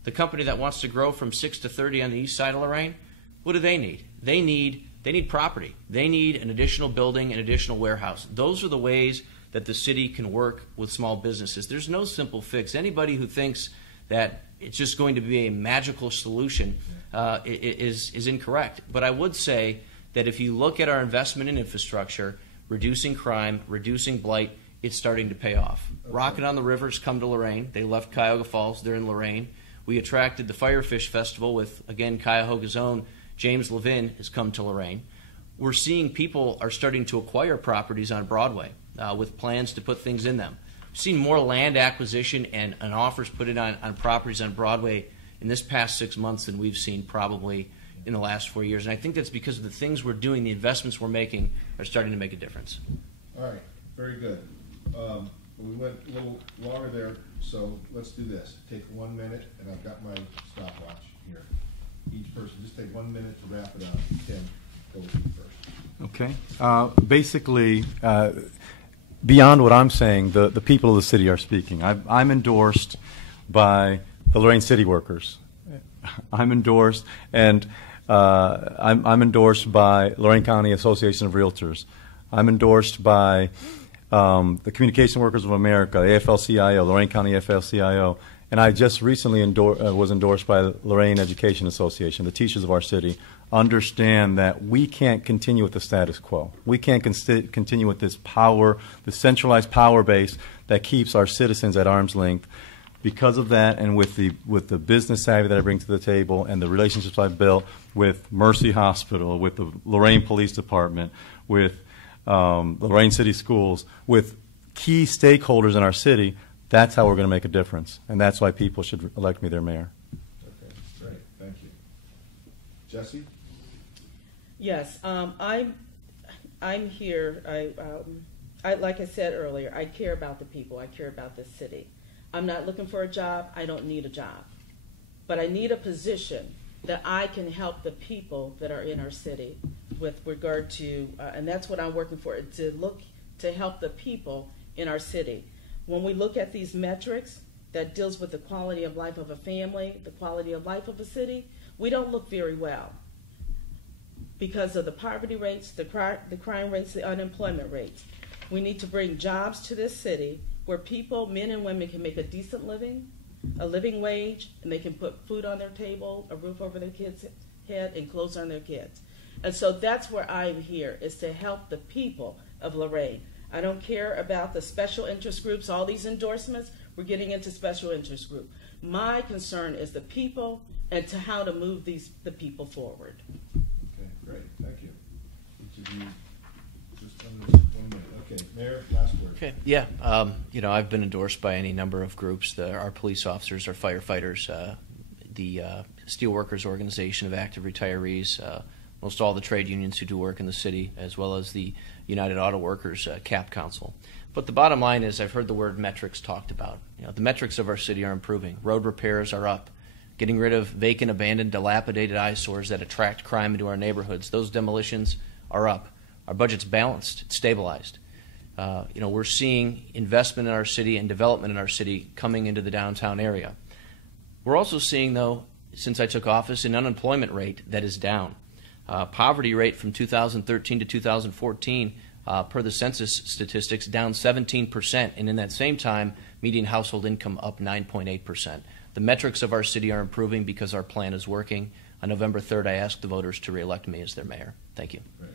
The company that wants to grow from 6 to 30 on the east side of Lorain, what do they need? They need property. They need an additional building, an additional warehouse. Those are the ways that the city can work with small businesses. There's no simple fix. Anybody who thinks that it's just going to be a magical solution is incorrect. But I would say that if you look at our investment in infrastructure, reducing crime, reducing blight, it's starting to pay off. Okay. Rocket on the River's come to Lorain. They left Cuyahoga Falls. They're in Lorain. We attracted the Firefish Festival with, again, Cuyahoga's own James Levin has come to Lorain. We're seeing people are starting to acquire properties on Broadway with plans to put things in them. We've seen more land acquisition and offers put in on properties on Broadway in this past 6 months than we've seen probably in the last 4 years. And I think that's because of the things we're doing, the investments we're making are starting to make a difference. All right, very good. We went a little longer there, so let's do this. Take 1 minute, and I've got my stopwatch here. Each person, just take 1 minute to wrap it up. Tim, go with you first. Okay. Basically, beyond what I'm saying, the people of the city are speaking. I'm endorsed by the Lorain City Workers. I'm endorsed, and I'm endorsed by Lorain County Association of Realtors. I'm endorsed by the Communication Workers of America, AFL-CIO, Lorain County AFL-CIO, and I just recently was endorsed by the Lorain Education Association. The teachers of our city understand that we can't continue with the status quo. We can't continue with this power, the centralized power base that keeps our citizens at arm's length. because of that, and with the business savvy that I bring to the table, and the relationships I've built with Mercy Hospital, with the Lorain Police Department, with Lorain City Schools, with key stakeholders in our city, that's how we're going to make a difference, and that's why people should elect me their mayor. Okay, great, thank you. Jessie? Yes, I'm here. I like I said earlier, I care about the people. I care about the city. I'm not looking for a job. I don't need a job, but I need a position that I can help the people that are in our city with regard to, and that's what I'm working for, to help the people in our city. When we look at these metrics that deals with the quality of life of a family, the quality of life of a city, we don't look very well because of the poverty rates, the crime rates, the unemployment rates. We need to bring jobs to this city where people, men and women, can make a decent living, a living wage, and they can put food on their table, a roof over their kids' head, and clothes on their kids. And so that's where I'm here, is to help the people of Lorain. I don't care about the special interest groups, all these endorsements. We're getting into special interest group. My concern is the people and to how to move the people forward. Okay, great, thank you. Each of you, just under 1 minute. Okay, Mayor, last word. Okay, yeah, I've been endorsed by any number of groups, our police officers, our firefighters, the Steelworkers Organization of Active Retirees, most all the trade unions who do work in the city, as well as the United Auto Workers CAP Council. But the bottom line is, I've heard the word metrics talked about. The metrics of our city are improving. Road repairs are up. Getting rid of vacant, abandoned, dilapidated eyesores that attract crime into our neighborhoods. Those demolitions are up. Our budget's balanced. It's stabilized. We're seeing investment in our city and development in our city coming into the downtown area. We're also seeing, though, since I took office, an unemployment rate that is down. Poverty rate from 2013 to 2014, per the census statistics, down 17%, and in that same time, median household income up 9.8%. The metrics of our city are improving because our plan is working. On November 3rd, I asked the voters to reelect me as their mayor. Thank you. Great.